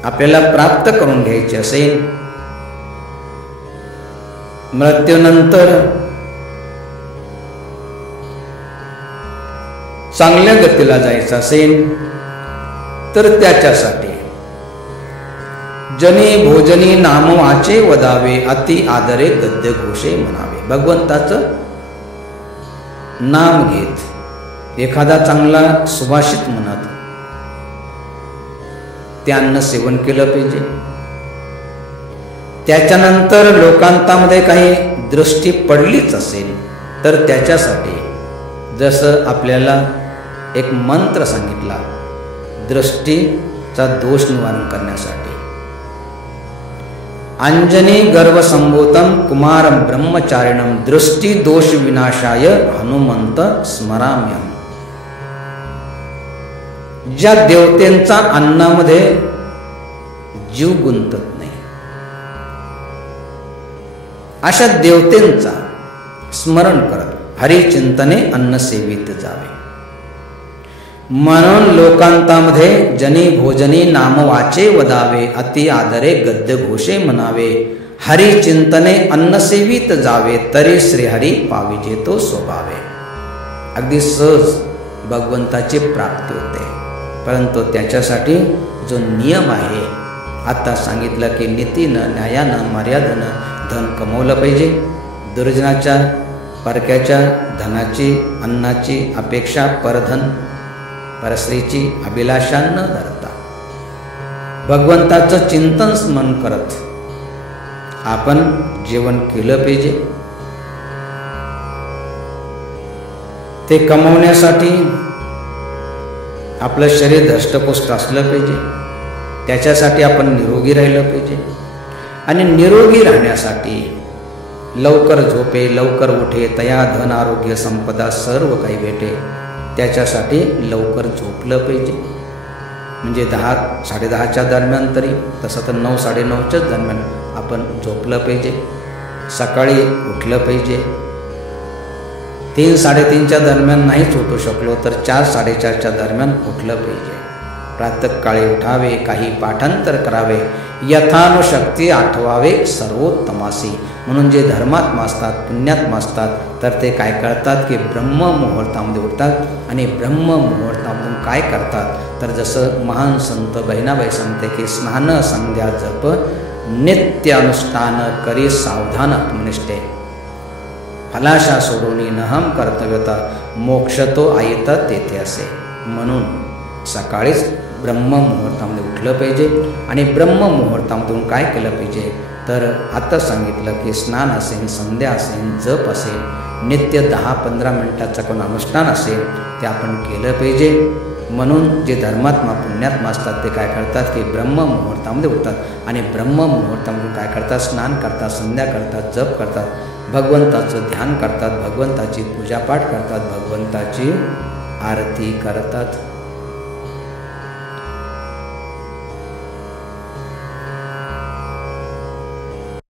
आपल्याला प्राप्त करून घ्यायची असेल, मृत्यूनंतर चांगल्या गतीला जायचं असेल, तर त्याच्यासाठी जनी भोजनी नाम वाचे वदावे, अति आदरे गद्य घोषे म्हणावे. भगवंताचं नाम घेत, एखादा चांगला सुभाषित म्हणत ते अन्न सेवन केलं पाहिजे. त्याच्यानंतर लोकांतामध्ये काही दृष्टी पडलीच असेल, तर त्याच्यासाठी जसं आपल्याला एक मंत्र सांगितला दृष्टीचा दोष निवारण करण्यासाठी, अंजनी गर्भ संभूतम कुमारम ब्रह्मचारिणम दृष्टी दोष विनाशाय हनुमंत स्मराम्यम. ज्या देवतेंचा अन्नामध्ये जीव गुंतत नाही, अशा देवतेंचा स्मरण करत हरिचिंतने अन्न सेवित जावे. म्हणून लोकांतामध्ये जनी भोजनी नाम वाचे वदावे, अति आदरे गद्य घोषे म्हणावे, हरिचिंतने अन्न सेवित जावे, तरी श्रीहरी पाविजे तो स्वभावे. अगदी सहज भगवंताची प्राप्ती होते. परंतु त्याच्यासाठी जो नियम आहे, आता सांगितलं की नीतीनं, न्यायानं, मर्यादेनं धन कमवलं पाहिजे. दुर्जनाच्या, परक्याच्या धनाची, अन्नाची अपेक्षा, परधन परस्त्रीची अभिलाषा न धरता भगवंताचं चिंतन स्मरण करत आपण जेवण केलं पाहिजे. ते कमवण्यासाठी आपलं शरीर धष्टपुष्ट असलं पाहिजे, त्याच्यासाठी आपण निरोगी राहिलं पाहिजे. आणि निरोगी राहण्यासाठी लवकर झोपे, लवकर उठे, तया धन आरोग्य संपदा सर्व काही भेटे, त्याच्यासाठी लवकर झोपलं पाहिजे. म्हणजे 10-10:30च्या दरम्यान, तरी तसं तर 9-9:30च्याच दरम्यान आपण झोपलं पाहिजे. सकाळी उठलं पाहिजे. 3-3:30च्या दरम्यान नाहीच उठू शकलो तर 4-4:30च्या दरम्यान उठलं पाहिजे. प्रातःकाळी उठावे, काही पाठांतर करावे, यथानुशक्ती आठवावे सर्वोत्तमासी. म्हणून जे धर्मात्मा असतात, पुण्यात्मा असतात, तर ते काय करतात की ब्रह्म मुहूर्तामध्ये उठतात. आणि ब्रह्म मुहूर्तामधून काय करतात, तर जसं महान संत बहिणाबाई सांगते की स्नान संध्या जप नित्य अनुष्ठान करी सावधान आत्मनिष्ठे, फलाशा सोडून नहम कर्तव्यता मोक्ष तो आयता तेथे असे. म्हणून सकाळीच ब्रह्म मुहूर्तामध्ये उठलं पाहिजे. आणि ब्रह्म मुहूर्तामधून काय केलं पाहिजे, तर आता सांगितलं की स्नान असेल, संध्या असेल, जप असेल, नित्य 10-15 मिनिटाचं कोण अनुष्ठान असेल ते आपण केलं पाहिजे. म्हणून जे धर्मात्मा, पुण्यात्मा असतात ते काय करतात की ब्रह्म मुहूर्तामध्ये उठतात. आणि ब्रह्म मुहूर्तामधून काय करतात, स्नान करतात, संध्या करतात, जप करतात, भगवंताचं ध्यान करतात, भगवंताची पूजापाठ करतात, भगवंताची आरती करतात.